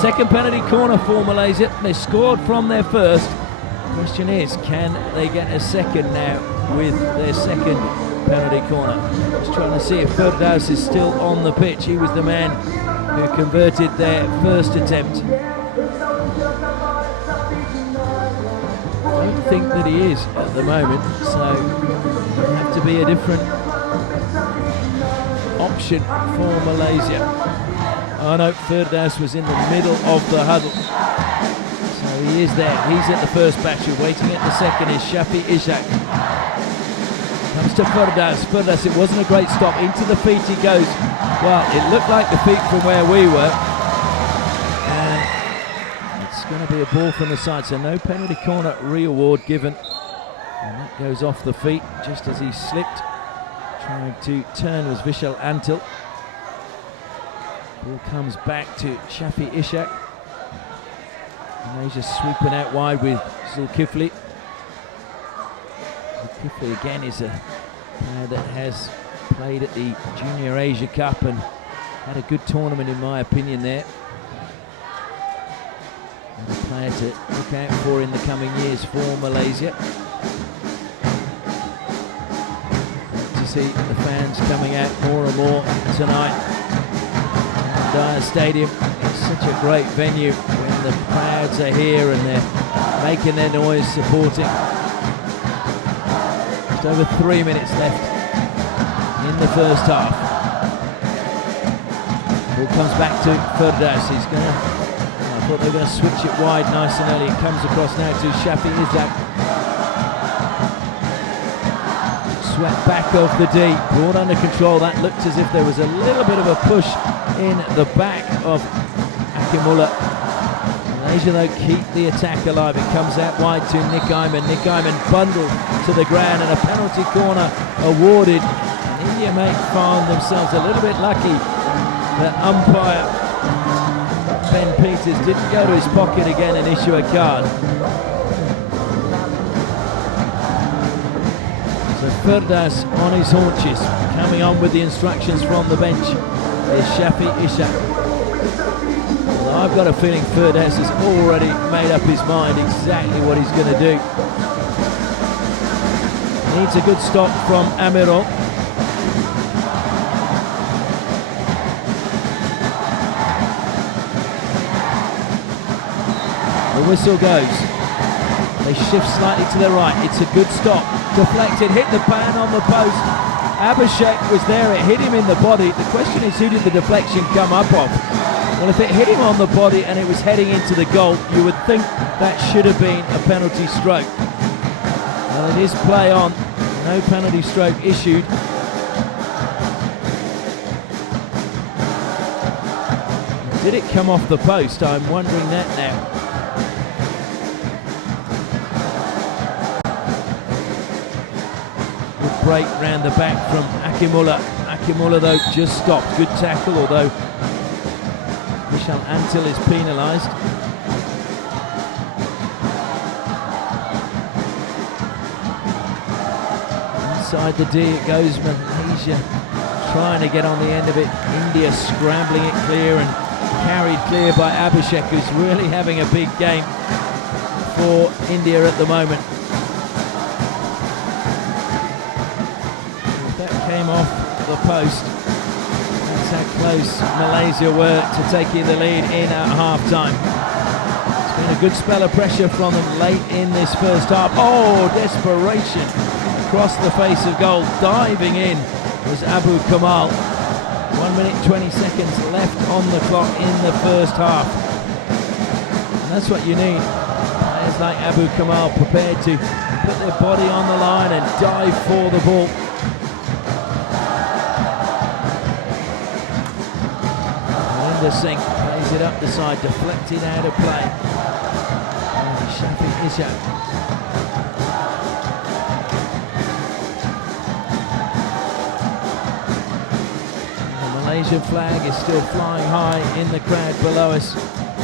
Second penalty corner for Malaysia. They scored from their first. The question is, can they get a second now with their second penalty corner? Just trying to see if Firdaus is still on the pitch. He was the man who converted their first attempt. I don't think that he is at the moment, so it'll have to be a different option for Malaysia. Oh no, Firdaus was in the middle of the huddle, so he is there. He's at the first battery. Waiting at the second is Shafi Ishaq. Comes to Firdaus, it wasn't a great stop. Into the feet he goes. Well, it looked like the feet from where we were, and it's going to be a ball from the side, so no penalty corner re-award given, and that goes off the feet just as he slipped. Trying to turn was Vishal Antil. Ball comes back to Shafi Ishaq. Malaysia sweeping out wide with Zulkifli. Zulkifli again is a player that has played at the Junior Asia Cup and had a good tournament in my opinion there. And a player to look out for in the coming years for Malaysia. To see the fans coming out more and more tonight. Dyer Stadium, it's such a great venue when the crowds are here and they're making their noise supporting. Just over 3 minutes left in the first half. Ball comes back to Firdaus. He's going to, I thought they were going to switch it wide nice and early. It comes across now to Shafi Ishaq. Swept back of the D, brought under control. That looked as if there was a little bit of a push in the back of Akimullah. Malaysia though keep the attack alive. It comes out wide to Nick Ayman. Nick Ayman bundled to the ground and a penalty corner awarded. And India may find themselves a little bit lucky that umpire Ben Peters didn't go to his pocket again and issue a card. So Firdaus on his haunches, coming on with the instructions from the bench is Shafi Ishaq. Well, I've got a feeling Ferdous has already made up his mind exactly what he's going to do. Needs a good stop from Amirul. The whistle goes. They shift slightly to the right. It's a good stop. Deflected, hit the pan on the post. Abhishek was there, it hit him in the body. The question is, who did the deflection come up of? Well, if it hit him on the body and it was heading into the goal, you would think that should have been a penalty stroke. Well, it is play on. No penalty stroke issued. Did it come off the post? I'm wondering that now. Break round the back from Akimullah. Akimullah though just stopped. Good tackle, although Vishal Antil is penalised. Inside the D it goes. Malaysia trying to get on the end of it. India scrambling it clear and carried clear by Abhishek, who's really having a big game for India at the moment. Came off the post. That's how close Malaysia were to taking the lead in at half-time. It's been a good spell of pressure from them late in this first half. Oh, desperation across the face of goal. Diving in was Abu Kamal. 1 minute 20 seconds left on the clock in the first half. And that's what you need. Players like Abu Kamal prepared to put their body on the line and dive for the ball. Singh plays it up the side, deflected out of play. Shafiq Ishaq. The Malaysian flag is still flying high in the crowd below us.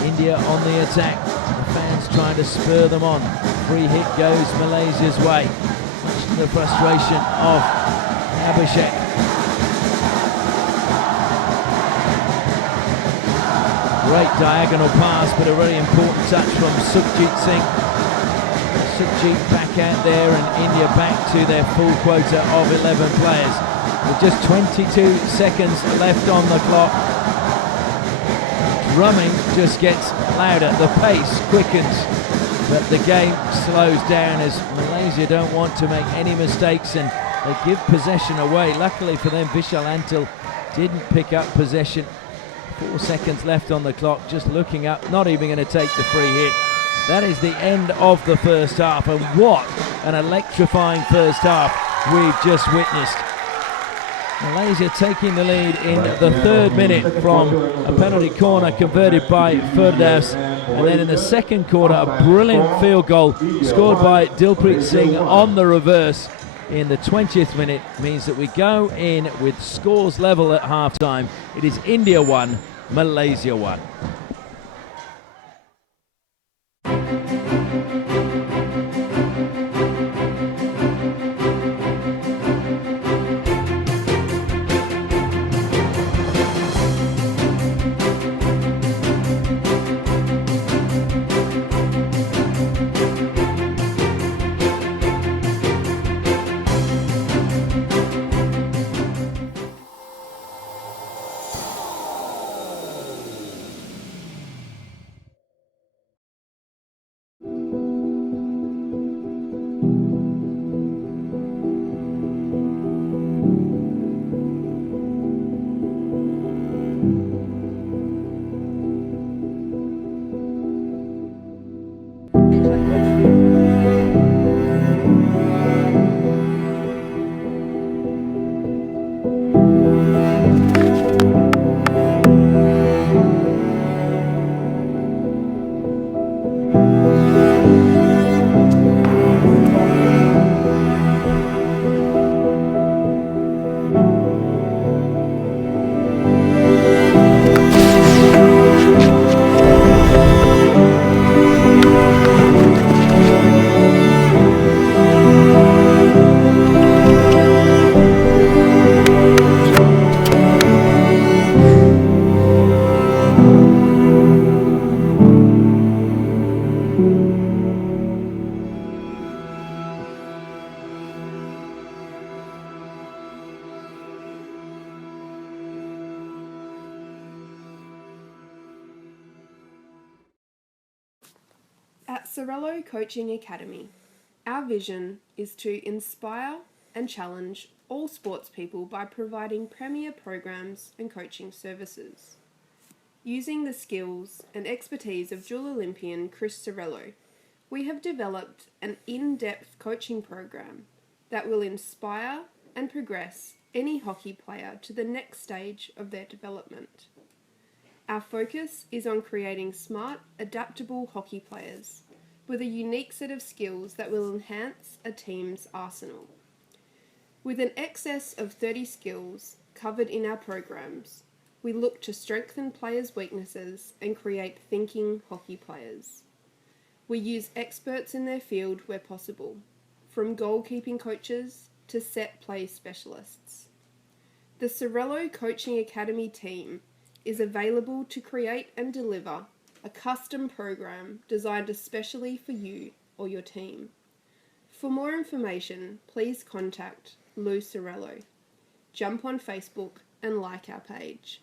India on the attack. The fans trying to spur them on. Free hit goes Malaysia's way. Much to the frustration of Abhishek. Great diagonal pass, but a very important touch from Sukhjit Singh. Sukhjit back out there and India back to their full quota of 11 players. With just 22 seconds left on the clock. Drumming just gets louder, the pace quickens, but the game slows down as Malaysia don't want to make any mistakes and they give possession away. Luckily for them, Vishal Antil didn't pick up possession. 4 seconds left on the clock, just looking up, not even going to take the free hit. That is the end of the first half, and what an electrifying first half we've just witnessed. Malaysia taking the lead in the 3rd minute from a penalty corner converted by Ferdous, and then in the 2nd quarter a brilliant field goal scored by Dilpreet Singh on the reverse in the 20th minute. Means that we go in with scores level at half-time. It is India 1, Malaysia 1. Sorello Coaching Academy. Our vision is to inspire and challenge all sports people by providing premier programs and coaching services. Using the skills and expertise of dual Olympian Chris Sorello, we have developed an in-depth coaching program that will inspire and progress any hockey player to the next stage of their development. Our focus is on creating smart, adaptable hockey players with a unique set of skills that will enhance a team's arsenal. With an excess of 30 skills covered in our programs, we look to strengthen players' weaknesses and create thinking hockey players. We use experts in their field where possible, from goalkeeping coaches to set play specialists. The Sorello Coaching Academy team is available to create and deliver a custom program designed especially for you or your team. For more information, please contact Lou Sorello. Jump on Facebook and like our page.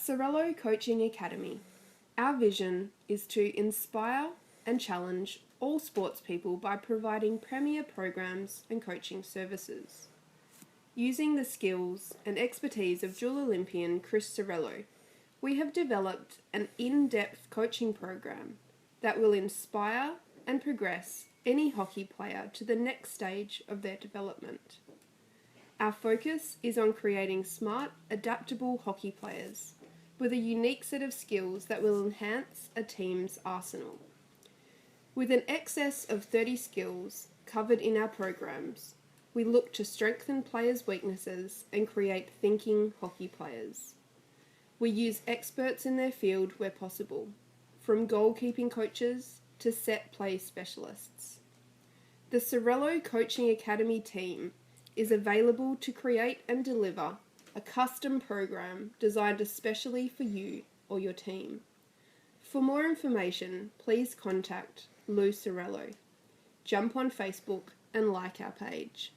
Sorello Coaching Academy, our vision is to inspire and challenge all sports people by providing premier programs and coaching services. Using the skills and expertise of dual Olympian Chris Sorello, we have developed an in-depth coaching program that will inspire and progress any hockey player to the next stage of their development. Our focus is on creating smart, adaptable hockey players with a unique set of skills that will enhance a team's arsenal. With an excess of 30 skills covered in our programs, we look to strengthen players' weaknesses and create thinking hockey players. We use experts in their field where possible, from goalkeeping coaches to set play specialists. The Sorello Coaching Academy team is available to create and deliver a custom program designed especially for you or your team. For more information, please contact Lou Sorello. Jump on Facebook and like our page.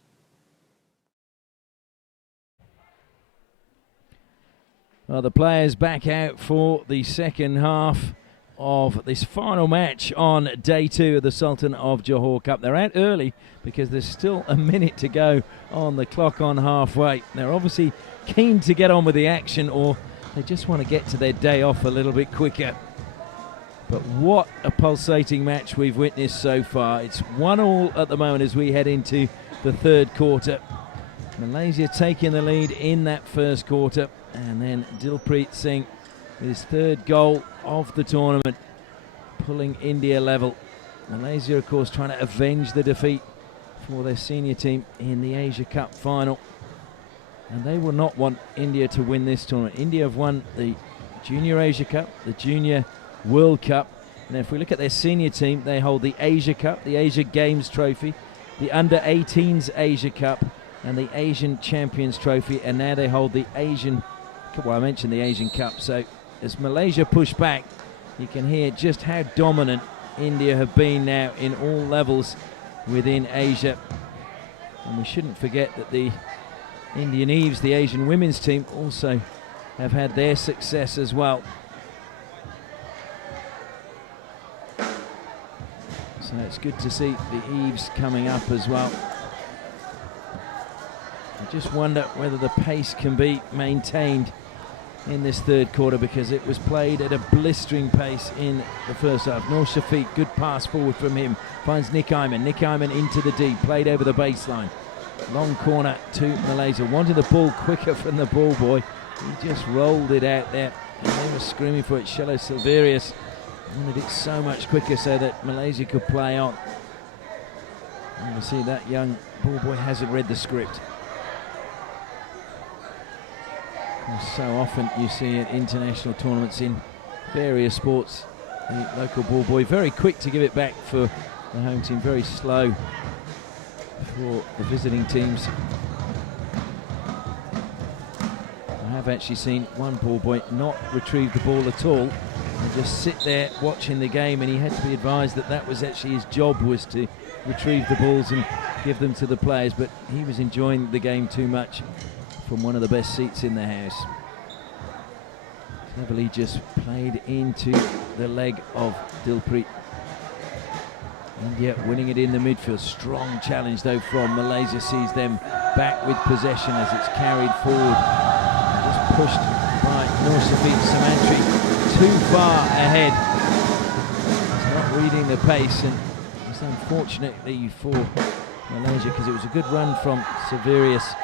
Well, the players back out for the second half of this final match on day 2 of the Sultan of Johor Cup. They're out early because there's still a minute to go on the clock on halfway. They're obviously keen to get on with the action, or they just want to get to their day off a little bit quicker. But what a pulsating match we've witnessed so far. It's 1-1 at the moment as we head into the third quarter. Malaysia taking the lead in that first quarter, and then Dilpreet Singh with his third goal of the tournament, pulling India level. Malaysia, of course, trying to avenge the defeat for their senior team in the Asia Cup final. And they will not want India to win this tournament. India have won the Junior Asia Cup, the Junior World Cup. And if we look at their senior team, they hold the Asia Cup, the Asia Games Trophy, the Under-18s Asia Cup, and the Asian Champions Trophy. And now they hold the Asian, well, I mentioned the Asian Cup. So as Malaysia push back, you can hear just how dominant India have been now in all levels within Asia. And we shouldn't forget that the Indian Eves, the Asian women's team, also have had their success as well. So it's good to see the Eves coming up as well. I just wonder whether the pace can be maintained in this third quarter, because it was played at a blistering pace in the first half. Noor Shafiq, good pass forward from him, finds Nick Iman. Nick Iman into the D, played over the baseline. Long corner to Malaysia. Wanted the ball quicker from the ball boy. He just rolled it out there, and they were screaming for it. Shelo Silverius wanted it so much quicker so that Malaysia could play on. And you see that young ball boy hasn't read the script. So often you see at international tournaments in various sports, the local ball boy very quick to give it back for the home team, very slow for the visiting teams. I have actually seen one ball boy not retrieve the ball at all and just sit there watching the game, and he had to be advised that that was actually his job, was to retrieve the balls and give them to the players, but he was enjoying the game too much from one of the best seats in the house. Cleverly just played into the leg of Dilpreet. India winning it in the midfield. Strong challenge though from Malaysia, sees them back with possession as it's carried forward. Just pushed by Noor Shafiq Samantri too far ahead. He's not reading the pace, and it's unfortunately for Malaysia, because it was a good run from Severius.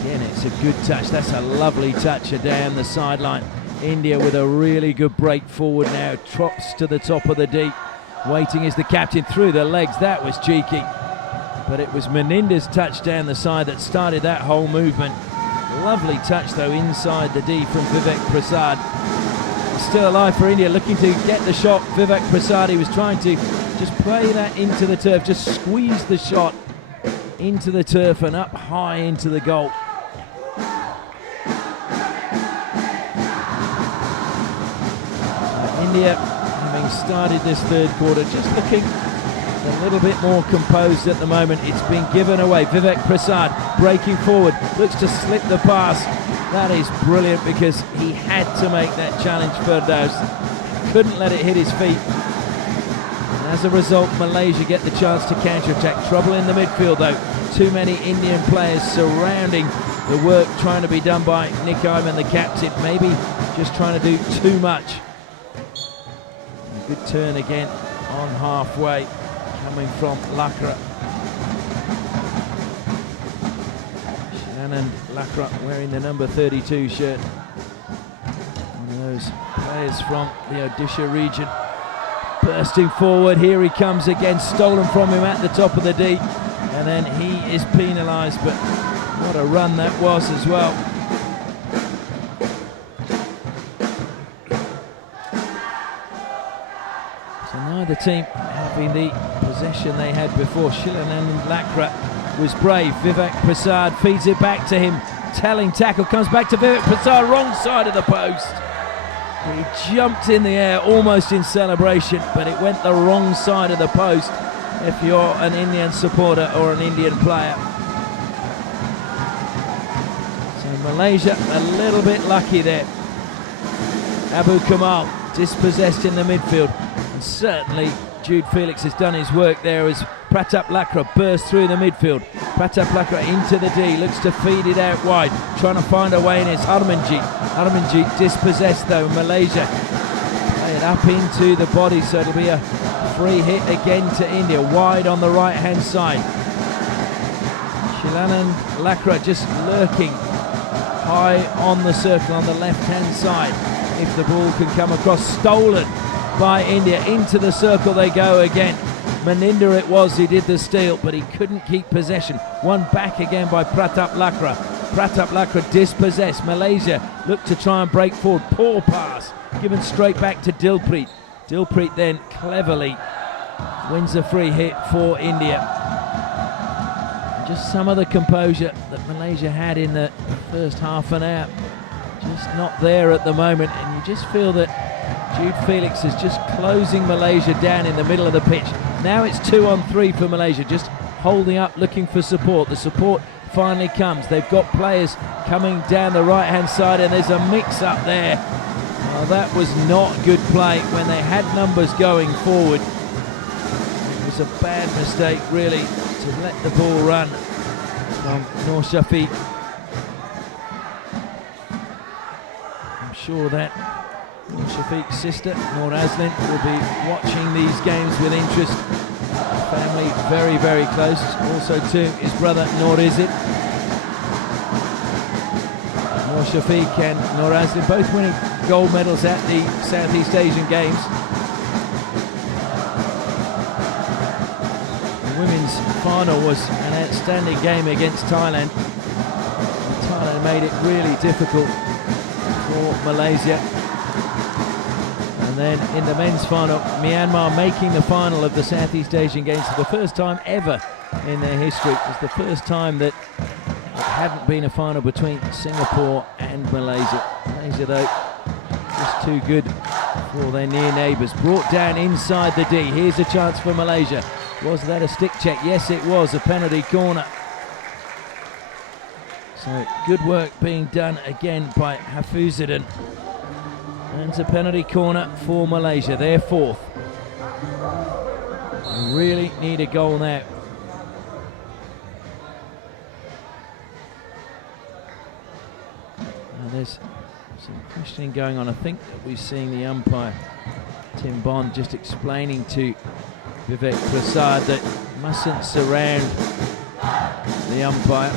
Again, it's a good touch. That's a lovely touch down the sideline. India with a really good break forward now. Trots to the top of the D. Waiting is the captain, through the legs. That was cheeky. But it was Meninda's touch down the side that started that whole movement. Lovely touch though inside the D from Vivek Prasad. Still alive for India, looking to get the shot. Vivek Prasad, he was trying to just play that into the turf, just squeeze the shot into the turf and up high into the goal. India, having started this third quarter, just looking a little bit more composed at the moment. It's been given away. Vivek Prasad breaking forward, looks to slip the pass. That is brilliant because he had to make that challenge. Firdaus couldn't let it hit his feet. And as a result, Malaysia get the chance to counter-attack. Trouble in the midfield though. Too many Indian players surrounding the work trying to be done by Nick Iman, the captain. Maybe just trying to do too much. A good turn again on halfway, coming from Lakra. Shannon Lakra wearing the number 32 shirt. One of those players from the Odisha region. Bursting forward, here he comes again, stolen from him at the top of the D. And then he is penalised, but what a run that was as well. So neither team having the possession they had before. Shilanand Lakra was brave. Vivek Prasad feeds it back to him. Telling tackle comes back to Vivek Prasad, wrong side of the post. He jumped in the air almost in celebration, but it went the wrong side of the post if you're an Indian supporter or an Indian player. So Malaysia a little bit lucky there. Abu Kamal dispossessed in the midfield. And certainly Jude Felix has done his work there as Pratap Lakra burst through the midfield. Pratap Lakra into the D, looks to feed it out wide, trying to find a way in. It's Harmanjeet. Harmanjeet dispossessed though. Malaysia play it up into the body, so it'll be a free hit again to India, wide on the right hand side. Shilanand Lakra just lurking high on the circle on the left hand side. If the ball can come across, stolen by India. Into the circle they go again. Maninder it was, he did the steal, but he couldn't keep possession. One back again by Pratap Lakra. Pratap Lakra dispossessed. Malaysia look to try and break forward. Poor pass, given straight back to Dilpreet. Dilpreet then cleverly wins a free hit for India. And just some of the composure that Malaysia had in the first half an hour, just not there at the moment, and you just feel that Jude Felix is just closing Malaysia down in the middle of the pitch. Now it's 2-on-3 for Malaysia, just holding up, looking for support. The support finally comes. They've got players coming down the right-hand side, and there's a mix-up there. Well, that was not good play when they had numbers going forward. It was a bad mistake, really, to let the ball run from Noor Shafiq. I'm sure that Noor Shafiq's sister, Noor Aslin, will be watching these games with interest. Family very, very close. Also to his brother Noor Izzat. Noor Shafiq and Noor Aslin both winning gold medals at the Southeast Asian Games. The women's final was an outstanding game against Thailand. Thailand made it really difficult for Malaysia. And then in the men's final, Myanmar making the final of the Southeast Asian Games for the first time ever in their history. It was the first time that it hadn't been a final between Singapore and Malaysia. Malaysia, though, just too good for their near neighbours. Brought down inside the D. Here's a chance for Malaysia. Was that a stick check? Yes, it was. A penalty corner. So good work being done again by Hafizuddin. And it's a penalty corner for Malaysia. They're fourth. They really need a goal now. Now there's some questioning going on. I think that we're seeing the umpire, Tim Bond, just explaining to Vivek Prasad that mustn't surround the umpire.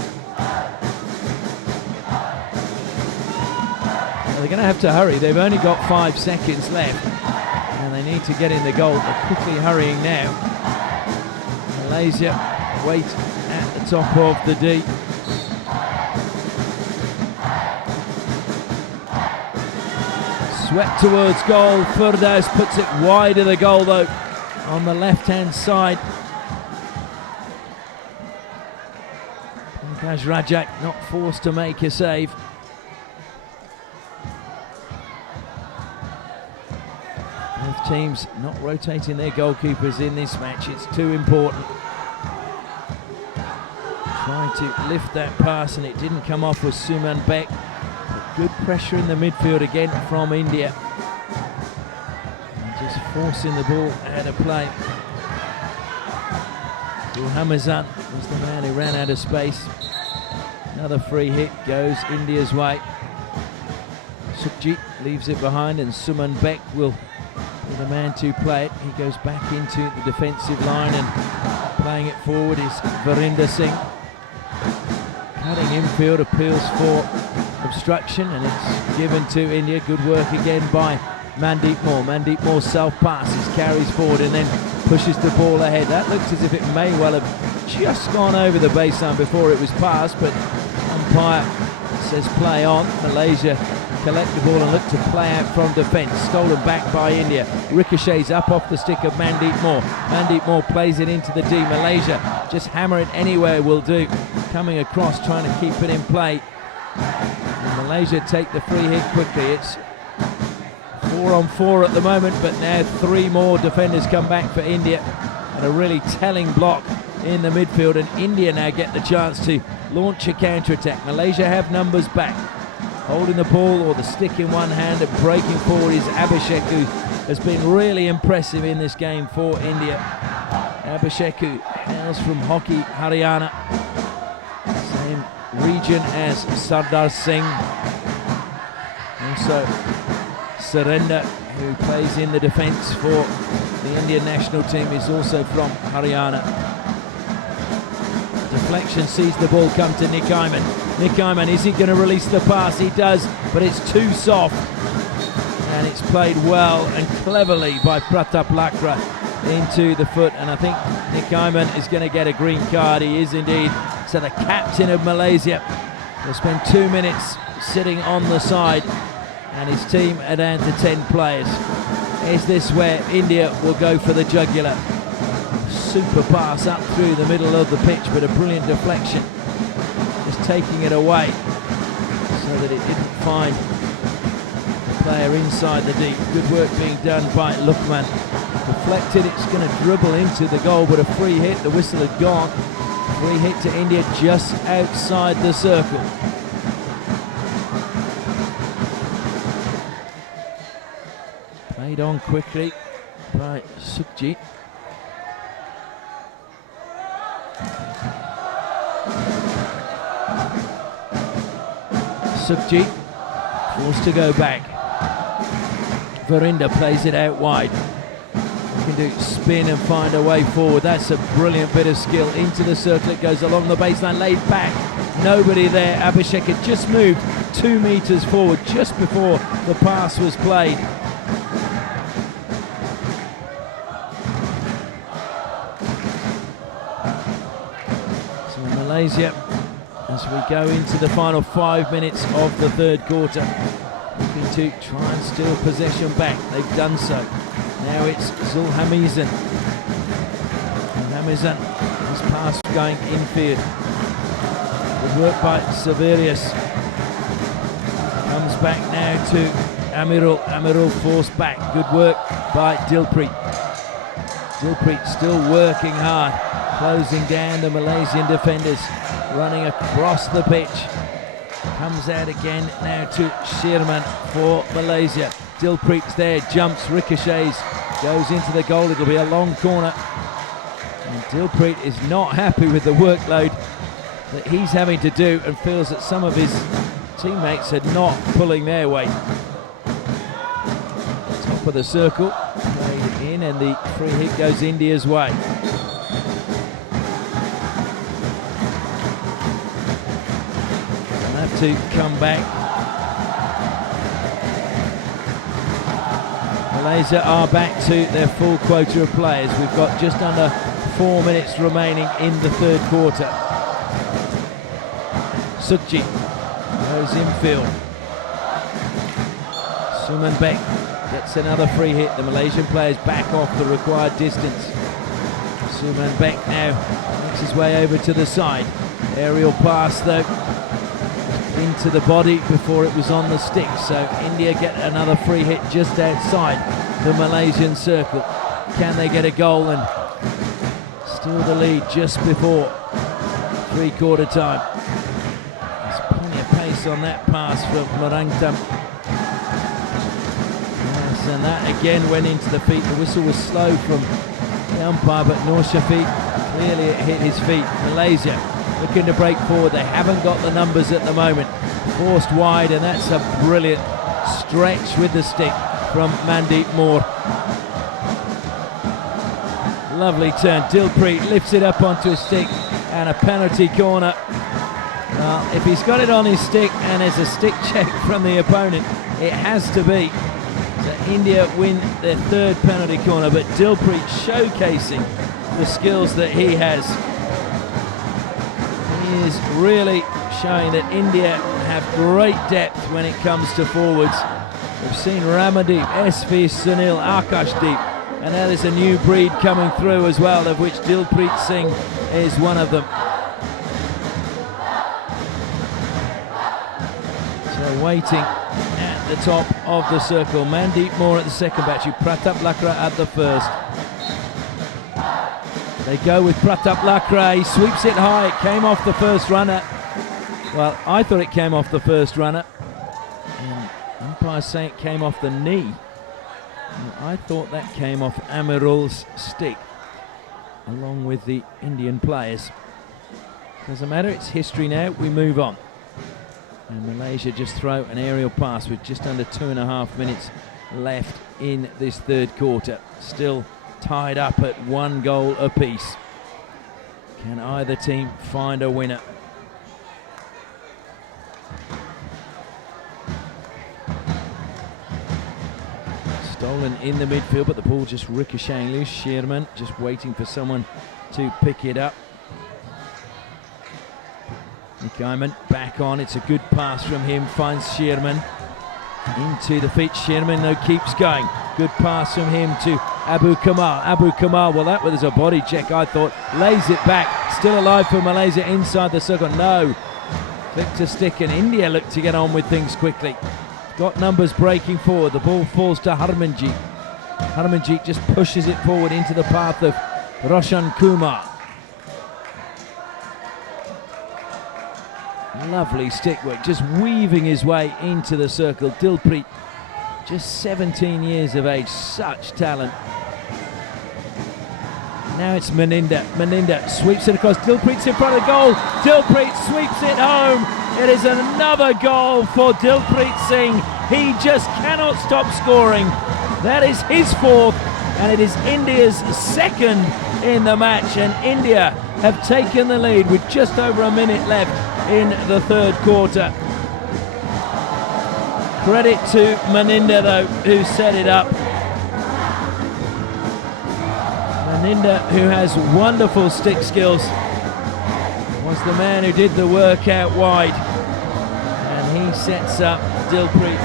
They're going to have to hurry. They've only got 5 seconds left and they need to get in the goal. They're quickly hurrying now. Malaysia wait at the top of the D. Swept towards goal. Firdaus puts it wide of the goal though on the left hand side. Pankaj Rajak not forced to make a save. teams not rotating their goalkeepers in this match. It's too important. Trying to lift that pass and it didn't come off with Suman Bek. But good pressure in the midfield again from India. And just forcing the ball out of play. Hamazan was the man who ran out of space. Another free hit goes India's way. Sukhjit leaves it behind and Suman Bek will be the man to play it. He goes back into the defensive line and playing it forward is Varinder Singh. Cutting infield, appeals for obstruction and it's given to India. Good work again by Mandeep Moore. Mandeep Moore self-passes, carries forward and then pushes the ball ahead. That looks as if it may well have just gone over the baseline before it was passed, but umpire says play on. Malaysia collect the ball and look to play out from defence. Stolen back by India. Ricochets up off the stick of Mandeep Moore. Mandeep Moore plays it into the D. Malaysia just hammer it anywhere will do. Coming across, trying to keep it in play. And Malaysia take the free hit quickly. It's 4-on-4 at the moment, but now 3 more defenders come back for India. And a really telling block in the midfield, and India now get the chance to launch a counter-attack. Malaysia have numbers back. Holding the ball or the stick in one hand and breaking forward is Abhishek, who has been really impressive in this game for India. Abhishek, who hails from Hockey, Haryana. Same region as Sardar Singh. Also Surrender, who plays in the defence for the Indian national team, is also from Haryana. Deflection sees the ball come to Nick Ayman. Nick Ayman, is he going to release the pass? He does, but it's too soft. And it's played well and cleverly by Pratap Lakra into the foot. And I think Nick Ayman is going to get a green card. He is indeed. So the captain of Malaysia will spend 2 minutes sitting on the side. And his team are down to 10 players. Is this where India will go for the jugular? Super pass up through the middle of the pitch, but a brilliant deflection. Just taking it away so that it didn't find the player inside the deep. Good work being done by Lukman. Deflected, it's going to dribble into the goal, but a free hit, the whistle had gone. Free hit to India just outside the circle. Played on quickly by Sukhjit. Sukhjit forced to go back. Varinder plays it out wide. Can do spin and find a way forward. That's a brilliant bit of skill. Into the circle it goes, along the baseline, laid back. Nobody there. Abhishek had just moved 2 meters forward just before the pass was played. So Malaysia, as we go into the final 5 minutes of the third quarter, looking to try and steal possession back. They've done so. Now it's Zulhamizan. Hamizan, his pass going infield. Good work by Severius. Comes back now to Amirul. Amirul forced back. Good work by Dilpreet. Dilpreet still working hard, closing down the Malaysian defenders, running across the pitch. Comes out again now to Sherman for Malaysia. Dilpreet's there, jumps, ricochets, goes into the goal. It'll be a long corner. And Dilpreet is not happy with the workload that he's having to do and feels that some of his teammates are not pulling their weight. Top of the circle, played in, and the free hit goes India's way. They'll have to come back. Malaysia are back to their full quota of players. We've got just under 4 minutes remaining in the third quarter. Sukhjit goes infield. Suman Bek gets another free hit. The Malaysian players back off the required distance. Suman Bek now makes his way over to the side. Aerial pass though. into the body before it was on the stick. So India get another free hit just outside the Malaysian circle. Can they get a goal and steal the lead just before three-quarter time? There's plenty of pace on that pass from Marangtam. Yes, and that again went into the feet. The whistle was slow from the umpire, but Nur Shafiq, clearly it hit his feet. Malaysia looking to break forward. They haven't got the numbers at the moment. Forced wide, and that's a brilliant stretch with the stick from Mandeep Moore. Lovely turn. Dilpreet lifts it up onto his stick, and a penalty corner. Well, if he's got it on his stick and there's a stick check from the opponent, it has to be. So India win their third penalty corner, but Dilpreet showcasing the skills that he has. He is really showing that India have great depth when it comes to forwards. We've seen Ramadeep, SV Sunil, Akashdeep, and now there's a new breed coming through as well, of which Dilpreet Singh is one of them. So waiting at the top of the circle. Mandeep Moore at the second battery, Pratap Lakra at the first. They go with Pratap Lakra. He sweeps it high. It came off the first runner. Well, I thought it came off the first runner. And umpires say it came off the knee. And I thought that came off Amirul's stick, along with the Indian players. Doesn't matter, it's history now. We move on. And Malaysia just throw an aerial pass with just under 2.5 minutes left in this third quarter. Still tied up at 1 goal apiece. Can either team find a winner? Stolen in the midfield, but the ball just ricocheting loose. Sherman just waiting for someone to pick it up. Nick Ayman back on. It's a good pass from him. Finds Sherman into the feet. Sherman though keeps going. Good pass from him to Abu Kamal. Abu Kamal, well that was a body check I thought. Lays it back. Still alive for Malaysia inside the circle. No. Flick to stick, and India look to get on with things quickly. Got numbers breaking forward. The ball falls to Harmanjeet. Harmanjeet just pushes it forward into the path of Roshan Kumar. Lovely stick work, just weaving his way into the circle. Dilpreet, just 17 years of age, such talent. Now it's Meninda. Meninda sweeps it across. Dilpreet's in front of the goal. Dilpreet sweeps it home. It is another goal for Dilpreet Singh. He just cannot stop scoring. That is his fourth, and it is India's second in the match. And India have taken the lead with just over a minute left in the third quarter. Credit to Meninda though, who set it up. Meninda, who has wonderful stick skills, was the man who did the work out wide, and he sets up Dilpreet.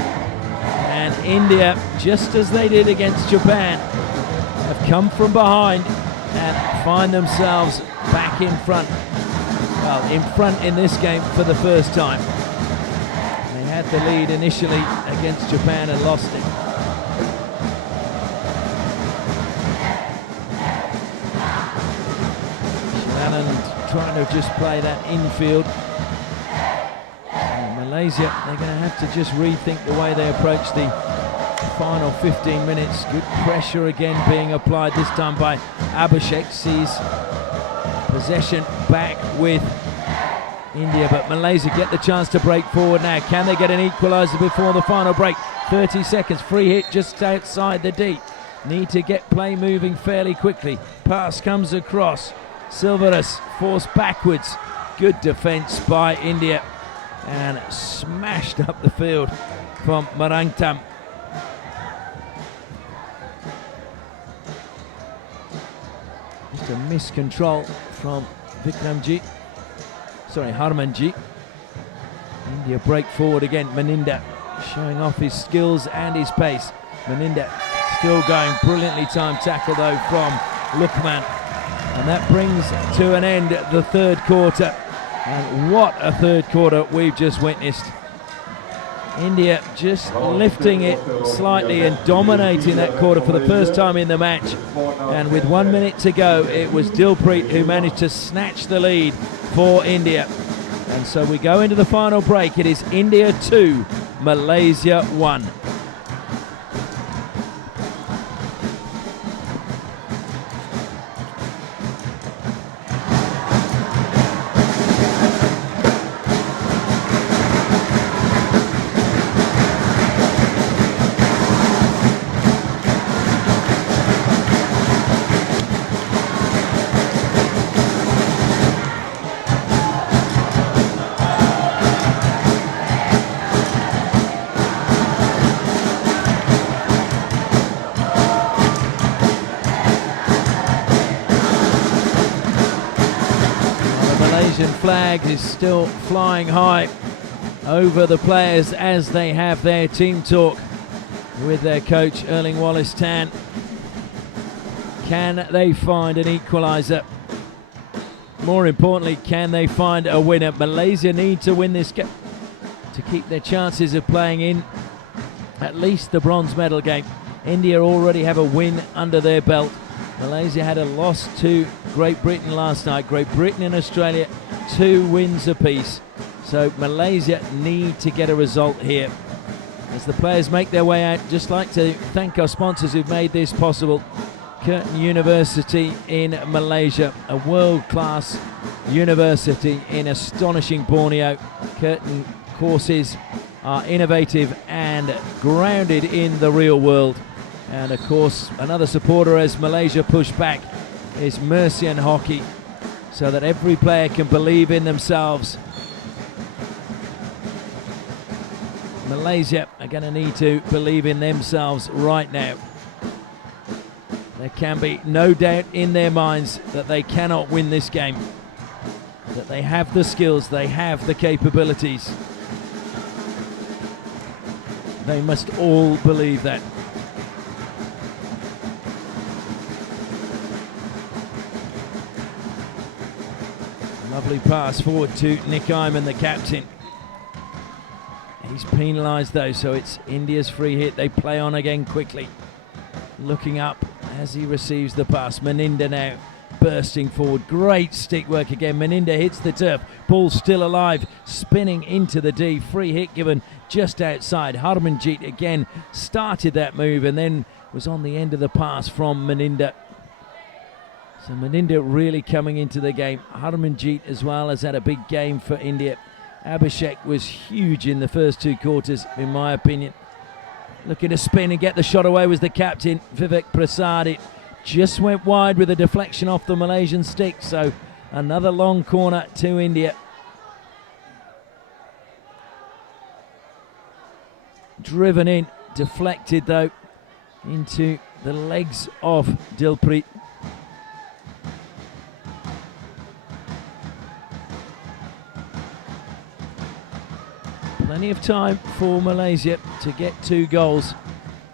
And India, just as they did against Japan, have come from behind and find themselves back in front. Well, in front in this game for the first time. They had the lead initially against Japan and lost it. Shannon trying to just play that infield. And Malaysia, they're going to have to just rethink the way they approach the final 15 minutes. Good pressure again being applied, this time by Abhishek. Sees possession back with India, but Malaysia get the chance to break forward now. Can they get an equaliser before the final break? 30 seconds, free hit just outside the D. Need to get play moving fairly quickly. Pass comes across. Silverus forced backwards. Good defence by India, and smashed up the field from Marangtam. Just a miscontrol from Harmanjeet. India break forward again. Meninda showing off his skills and his pace. Meninda still going. Brilliantly timed tackle though from Lukman. And that brings to an end the third quarter. And what a third quarter we've just witnessed. India just lifting it slightly and dominating that quarter for the first time in the match. And with 1 minute to go, it was Dilpreet who managed to snatch the lead for India. And so we go into the final break. It is India 2, Malaysia 1. Flag is still flying high over the players as they have their team talk with their coach Erling Wallace Tan. Can they find an equaliser? More importantly, can they find a winner? Malaysia need to win this game to keep their chances of playing in at least the bronze medal game. India already have a win under their belt. Malaysia had a loss to Great Britain last night. Great Britain and Australia, 2 wins apiece. So Malaysia need to get a result here. As the players make their way out, just like to thank our sponsors who've made this possible. Curtin University in Malaysia, a world-class university in astonishing Borneo. Curtin courses are innovative and grounded in the real world. And of course, another supporter as Malaysia push back is Mercian Hockey, so that every player can believe in themselves. Malaysia are going to need to believe in themselves right now. There can be no doubt in their minds that they cannot win this game, that they have the skills, they have the capabilities. They must all believe that. Lovely pass forward to Nick Iman, the captain. He's penalised though, so it's India's free hit. They play on again quickly. Looking up as he receives the pass. Meninda now bursting forward. Great stick work again. Meninda hits the turf. Ball still alive. Spinning into the D. Free hit given just outside. Harmanjeet again started that move and then was on the end of the pass from Meninda. So Meninda really coming into the game. Harmanjeet as well has had a big game for India. Abhishek was huge in the first 2 quarters, in my opinion. Looking to spin and get the shot away was the captain, Vivek Prasad. It just went wide with a deflection off the Malaysian stick. So another long corner to India. Driven in, deflected though, into the legs of Dilpreet. Plenty of time for Malaysia to get 2 goals.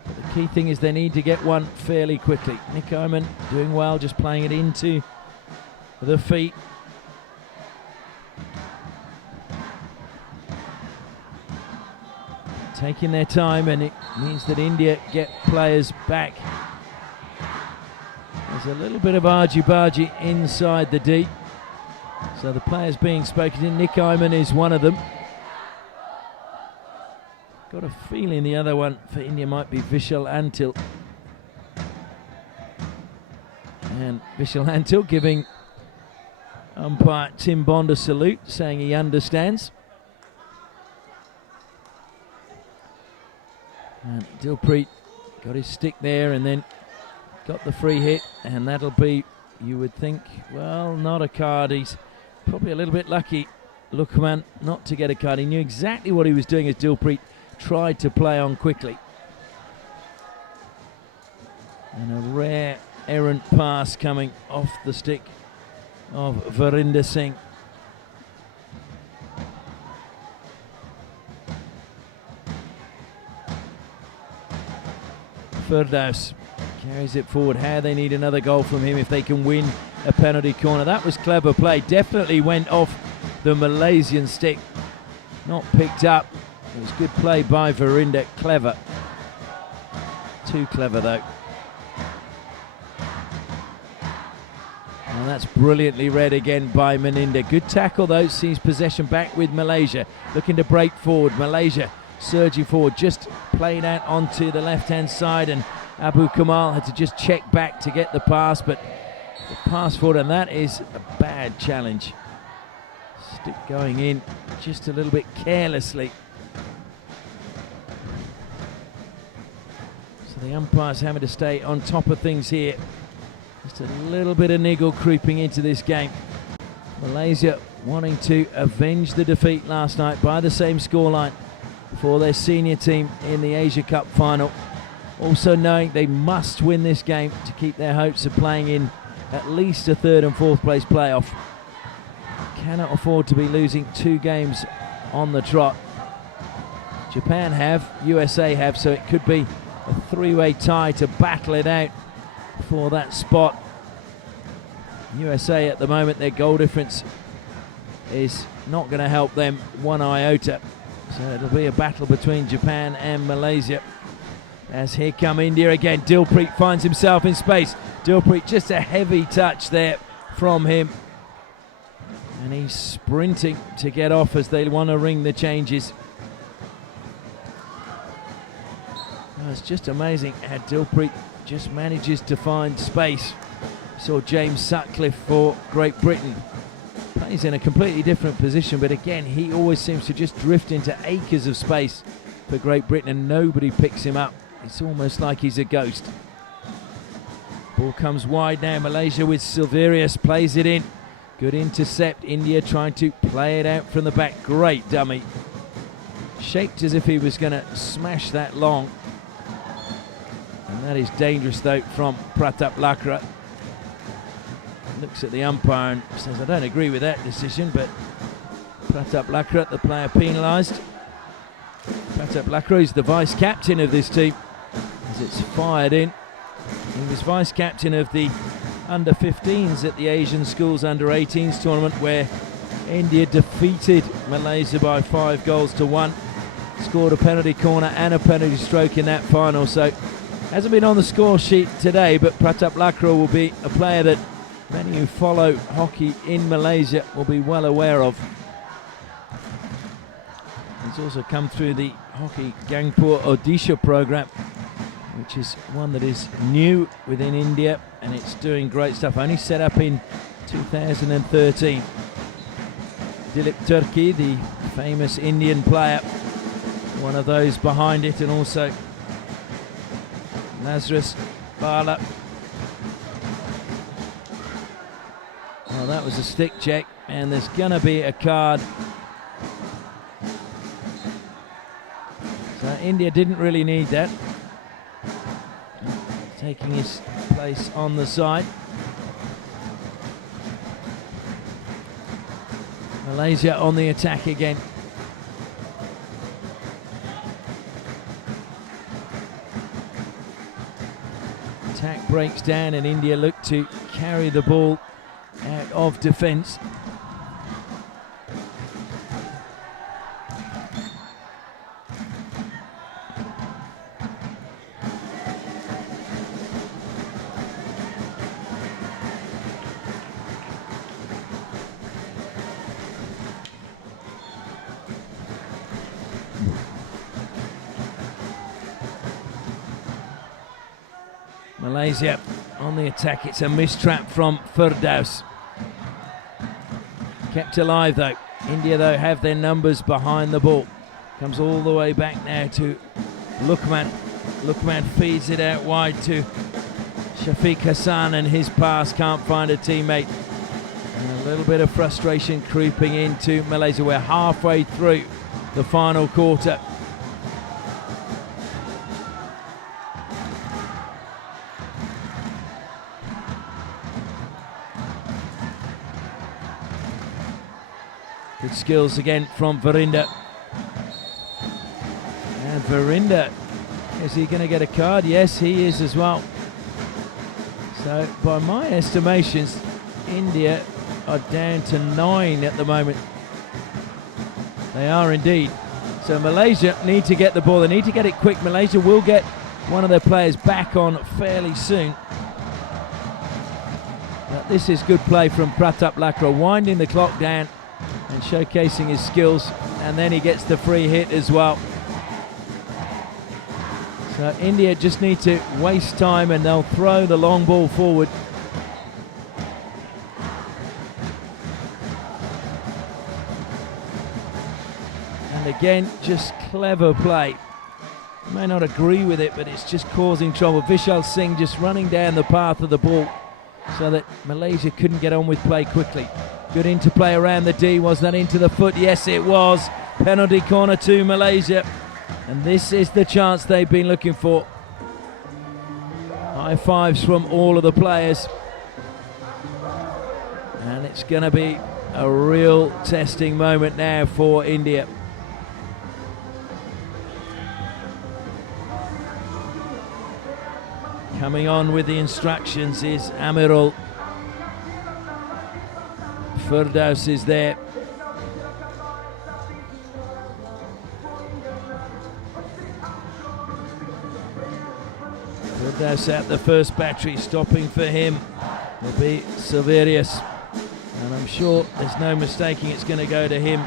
But the key thing is they need to get one fairly quickly. Nick Iman doing well, just playing it into the feet. Taking their time, and it means that India get players back. There's a little bit of argy-bargy inside the D. So the players being spoken to. Nick Iman is one of them. Got a feeling the other one for India might be Vishal Antil. And Vishal Antil giving umpire Tim Bond a salute, saying he understands. And Dilpreet got his stick there and then got the free hit, and that'll be, you would think, well, not a card. He's probably a little bit lucky, Lukman, not to get a card. He knew exactly what he was doing as Dilpreet tried to play on quickly. And a rare errant pass coming off the stick of Verinder Singh. Firdaus carries it forward. How they need another goal from him if they can win a penalty corner. That was clever play. Definitely went off the Malaysian stick. Not picked up. It was good play by Verinder. Clever. Too clever though. And that's brilliantly read again by Meninda. Good tackle though, sees possession back with Malaysia. Looking to break forward. Malaysia surging forward, just played out onto the left-hand side, and Abu Kamal had to just check back to get the pass, but the pass forward, and that is a bad challenge. Stick going in just a little bit carelessly. So the umpire's having to stay on top of things here. Just a little bit of niggle creeping into this game. Malaysia wanting to avenge the defeat last night by the same scoreline for their senior team in the Asia Cup final. Also knowing they must win this game to keep their hopes of playing in at least a third and fourth place playoff. Cannot afford to be losing 2 games on the trot. Japan have, USA have, so it could be a 3-way tie to battle it out for that spot. USA at the moment, their goal difference is not going to help them one iota. So it'll be a battle between Japan and Malaysia. As here come India again. Dilpreet finds himself in space. Dilpreet, just a heavy touch there from him. And he's sprinting to get off as they want to ring the changes. Oh, it's just amazing how Dilpreet just manages to find space. Saw James Sutcliffe for Great Britain. Plays in a completely different position, but again, he always seems to just drift into acres of space for Great Britain and nobody picks him up. It's almost like he's a ghost. Ball comes wide now. Malaysia with Silverius plays it in. Good intercept. India trying to play it out from the back. Great dummy. Shaped as if he was going to smash that long. And that is dangerous though from Pratap Lakra. Looks at the umpire and says, I don't agree with that decision, but Pratap Lakra, the player penalised. Pratap Lakra is the vice-captain of this team as it's fired in. He was vice-captain of the under-15s at the Asian Schools Under-18s tournament where India defeated Malaysia by 5-1. Scored a penalty corner and a penalty stroke in that final, so hasn't been on the score sheet today, but Pratap Lakra will be a player that many who follow hockey in Malaysia will be well aware of. He's also come through the Hockey Gangpur Odisha program, which is one that is new within India, and it's doing great stuff. Only set up in 2013. Dilip Turki, the famous Indian player, one of those behind it, and also Nazrus Bala. Well, that was a stick check, and there's going to be a card. So India didn't really need that. Taking his place on the side. Malaysia on the attack again. Attack breaks down and India look to carry the ball out of defence. Malaysia on the attack. It's a mistrap from Firdaus. Kept alive though. India though have their numbers behind the ball. Comes all the way back now to Lukman. Lukman feeds it out wide to Shafiq Hassan, and his pass can't find a teammate. And a little bit of frustration creeping into Malaysia. We're halfway through the final quarter. Good skills again from Verinder. And Verinder, is he going to get a card? Yes, he is as well. So by my estimations, India are down to 9 at the moment. They are indeed. So Malaysia need to get the ball. They need to get it quick. Malaysia will get one of their players back on fairly soon. But this is good play from Pratap Lakra, winding the clock down and showcasing his skills. And then he gets the free hit as well. So India just need to waste time and they'll throw the long ball forward. And again, just clever play. You may not agree with it, but it's just causing trouble. Vishal Singh just running down the path of the ball so that Malaysia couldn't get on with play quickly. Good interplay around the D. Was that into the foot? Yes, it was. Penalty corner to Malaysia. And this is the chance they've been looking for. High fives from all of the players. And it's going to be a real testing moment now for India. Coming on with the instructions is Amirul. Firdaus is there. Firdaus at the first battery, stopping for him will be Silverius. And I'm sure there's no mistaking it's going to go to him.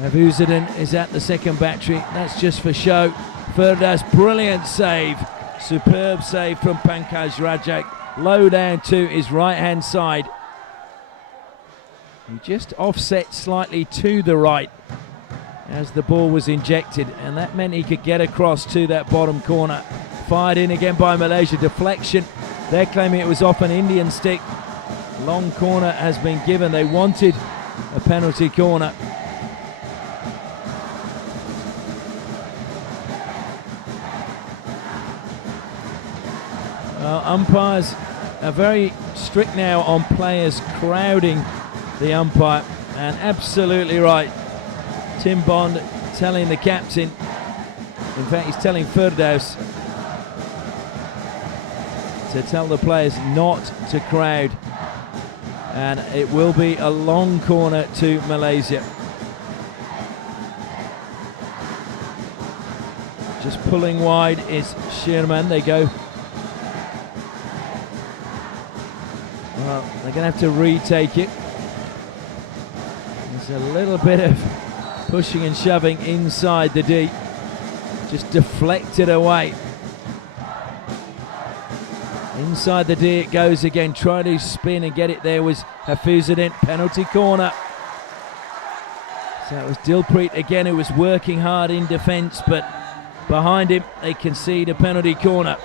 Abuzaddin is at the second battery. That's just for show. Firdaus, brilliant save. Superb save from Pankaj Rajak. Low down to his right-hand side. He just offset slightly to the right as the ball was injected, and that meant he could get across to that bottom corner. Fired in again by Malaysia. Deflection. They're claiming it was off an Indian stick. Long corner has been given. They wanted a penalty corner. Umpires are very strict now on players crowding the umpire, and absolutely right. Tim Bond telling the captain, in fact he's telling Firdaus to tell the players not to crowd, and it will be a long corner to Malaysia. Just pulling wide is Sherman. They go. Well, they're going to have to retake it. There's a little bit of pushing and shoving inside the D. Just deflected away. Inside the D it goes again. Try to spin and get it there was Hafizuddin. Penalty corner. So it was Dilpreet again who was working hard in defence, but behind him they concede a penalty corner.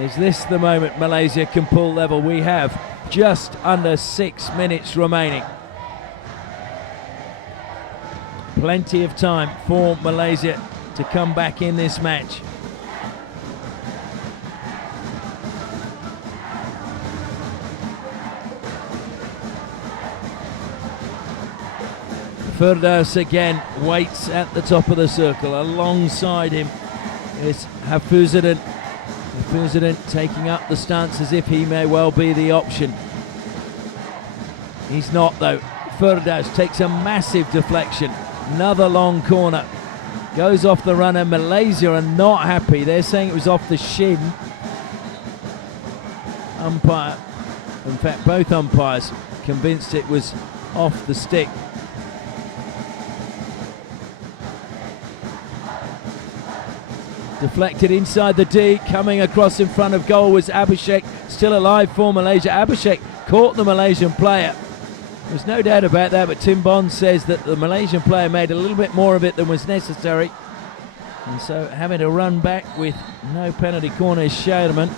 Is this the moment Malaysia can pull level? We have just under 6 minutes remaining. Plenty of time for Malaysia to come back in this match. Firdaus again waits at the top of the circle. Alongside him is Hafizuddin. Hafizuddin taking up the stance as if he may well be the option. He's not though. Firdaus takes a massive deflection. Another long corner. Goes off the runner. Malaysia are not happy. They're saying it was off the shin. Umpire, in fact both umpires, convinced it was off the stick. Deflected inside the D, coming across in front of goal was Abhishek, still alive for Malaysia. Abhishek caught the Malaysian player. There's no doubt about that, but Tim Bond says that the Malaysian player made a little bit more of it than was necessary. And so having to run back with no penalty corner is Sherman.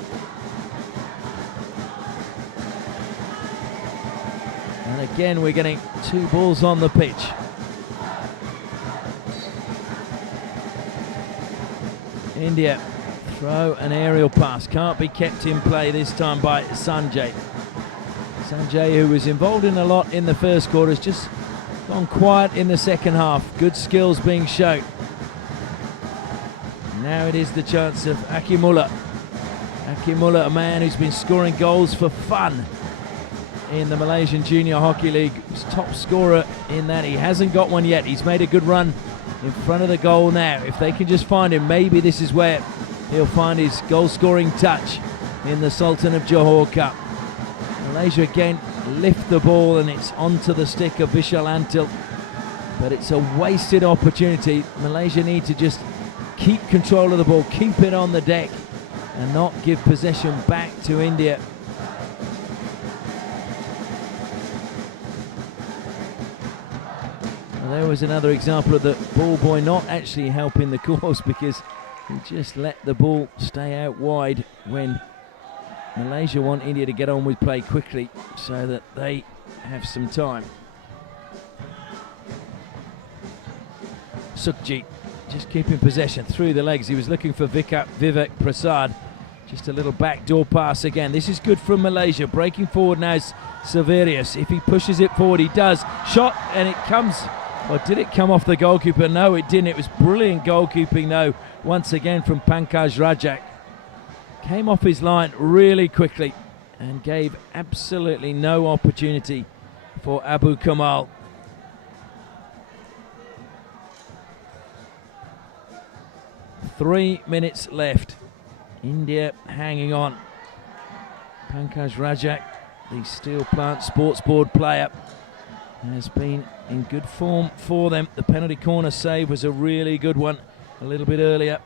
And again we're getting two balls on the pitch. India throw an aerial pass, can't be kept in play this time by Sanjay. Sanjay, who was involved in a lot in the first quarter, has just gone quiet in the second half. Good skills being shown. Now it is the chance of Akimullah. Akimullah, a man who's been scoring goals for fun in the Malaysian Junior Hockey League. He's top scorer in that. He hasn't got one yet. He's made a good run in front of the goal now. If they can just find him, maybe this is where he'll find his goal-scoring touch in the Sultan of Johor Cup. Malaysia again lift the ball and it's onto the stick of Vishal Antil. But it's a wasted opportunity. Malaysia need to just keep control of the ball, keep it on the deck and not give possession back to India. Well, there was another example of the ball boy not actually helping the cause, because he just let the ball stay out wide when Malaysia want India to get on with play quickly so that they have some time. Sukhjit just keeping possession through the legs. He was looking for Vivek Prasad. Just a little backdoor pass again. This is good from Malaysia. Breaking forward now is Severius. If he pushes it forward, he does. Shot, and it comes. Or did it come off the goalkeeper? No, it didn't. It was brilliant goalkeeping, though, once again from Pankaj Rajak. Came off his line really quickly and gave absolutely no opportunity for Abu Kamal. Three minutes left. India hanging on. Pankaj Rajak, the Steel Plant Sports Board player, has been in good form for them. The penalty corner save was a really good one a little bit earlier.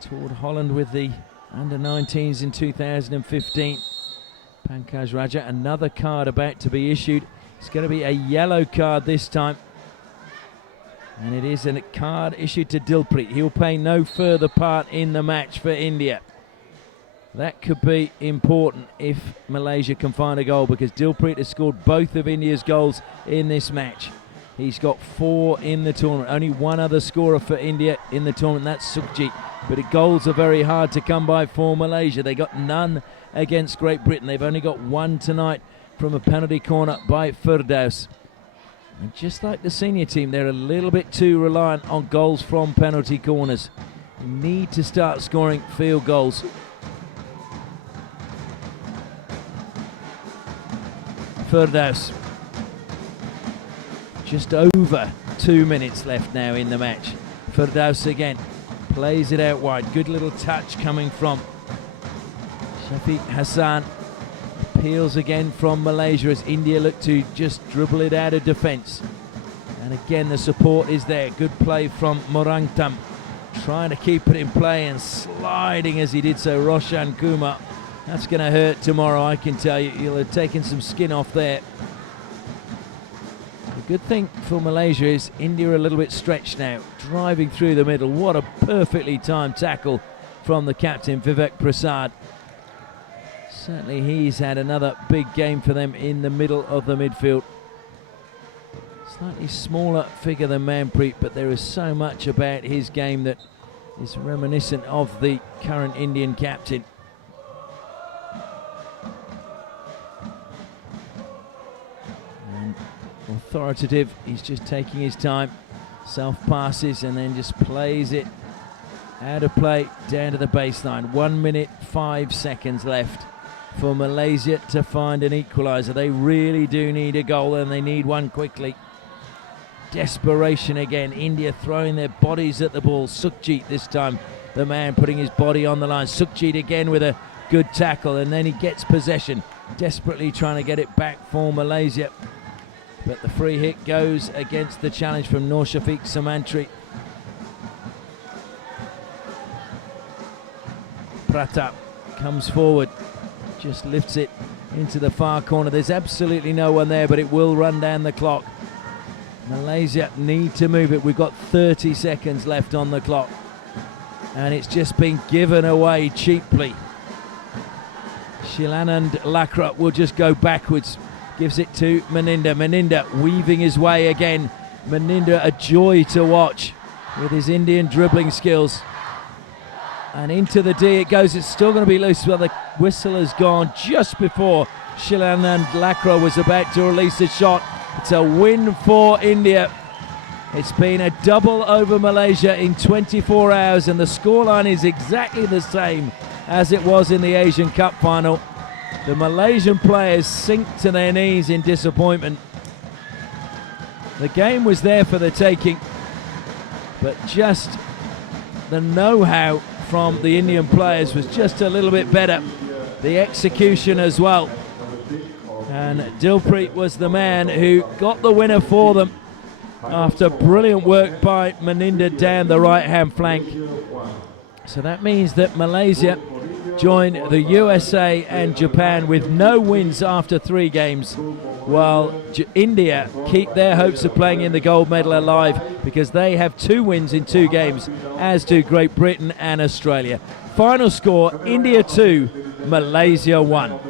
Toured Holland with the under-19s in 2015. Pankaj Rajak, another card about to be issued. It's going to be a yellow card this time. And it is a card issued to Dilpreet. He'll play no further part in the match for India. That could be important if Malaysia can find a goal, because Dilpreet has scored both of India's goals in this match. He's got 4 in the tournament. Only one other scorer for India in the tournament, that's Sukhjit. But the goals are very hard to come by for Malaysia. They got none against Great Britain. They've only got one tonight from a penalty corner by Firdaus. And just like the senior team, they're a little bit too reliant on goals from penalty corners. They need to start scoring field goals. Firdaus. Just over 2 minutes left now in the match. Firdaus again plays it out wide. Good little touch coming from Shafiq Hassan. Appeals again from Malaysia as India look to just dribble it out of defence. And again the support is there. Good play from Morangtam, trying to keep it in play and sliding as he did so. Roshan Kumar. That's going to hurt tomorrow, I can tell you. He'll have taken some skin off there. The good thing for Malaysia is India are a little bit stretched now, driving through the middle. What a perfectly timed tackle from the captain, Vivek Prasad. Certainly he's had another big game for them in the middle of the midfield. Slightly smaller figure than Manpreet, but there is so much about his game that is reminiscent of the current Indian captain. And authoritative, he's just taking his time. Self passes and then just plays it out of play down to the baseline. 1 minute 5 seconds left for Malaysia to find an equaliser. They really do need a goal, and they need one quickly. Desperation again. India throwing their bodies at the ball. Sukhjit this time, the man putting his body on the line. Sukhjit again with a good tackle, and then he gets possession, desperately trying to get it back for Malaysia. But the free hit goes against the challenge from Nur Shafiq Samantri. Pratap comes forward, just lifts it into the far corner. There's absolutely no one there, but it will run down the clock. Malaysia need to move it. We've got 30 seconds left on the clock, and it's just been given away cheaply. Shilanand Lakra will just go backwards, gives it to Meninda. Meninda weaving his way again. Meninda, a joy to watch with his Indian dribbling skills. And into the D it goes. It's still going to be loose, but the whistle has gone just before Shilanand Lakra was about to release a shot. It's a win for India. It's been a double over Malaysia in 24 hours, and the scoreline is exactly the same. as it was in the Asian Cup final. The Malaysian players sink to their knees in disappointment. The game was there for the taking, but just the know-how from the Indian players was just a little bit better. The execution as well. And Dilpreet was the man who got the winner for them after brilliant work by Maninder down the right-hand flank. So that means that Malaysia join the USA and Japan with no wins after 3 games, while India keep their hopes of playing in the gold medal alive because they have 2 wins in 2 games, as do Great Britain and Australia. Final score, India 2, Malaysia 1.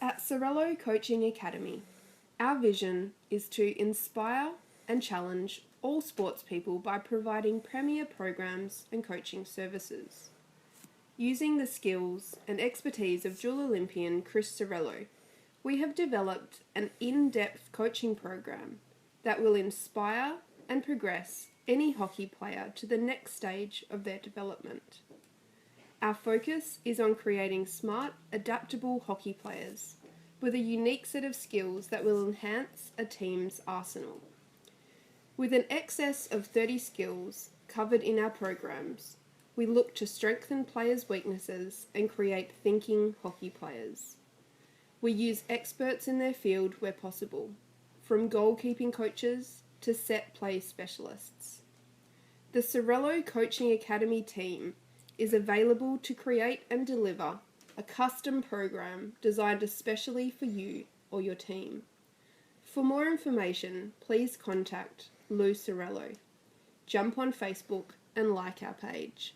At Sorello Coaching Academy, our vision is to inspire and challenge all sports people by providing premier programs and coaching services. Using the skills and expertise of dual Olympian Chris Sorello, we have developed an in-depth coaching program that will inspire and progress any hockey player to the next stage of their development. Our focus is on creating smart, adaptable hockey players with a unique set of skills that will enhance a team's arsenal. With an excess of 30 skills covered in our programs, we look to strengthen players' weaknesses and create thinking hockey players. We use experts in their field where possible, from goalkeeping coaches to set play specialists. The Sorello Coaching Academy team is available to create and deliver a custom program designed especially for you or your team. For more information, please contact Lou Sorello. Jump on Facebook and like our page.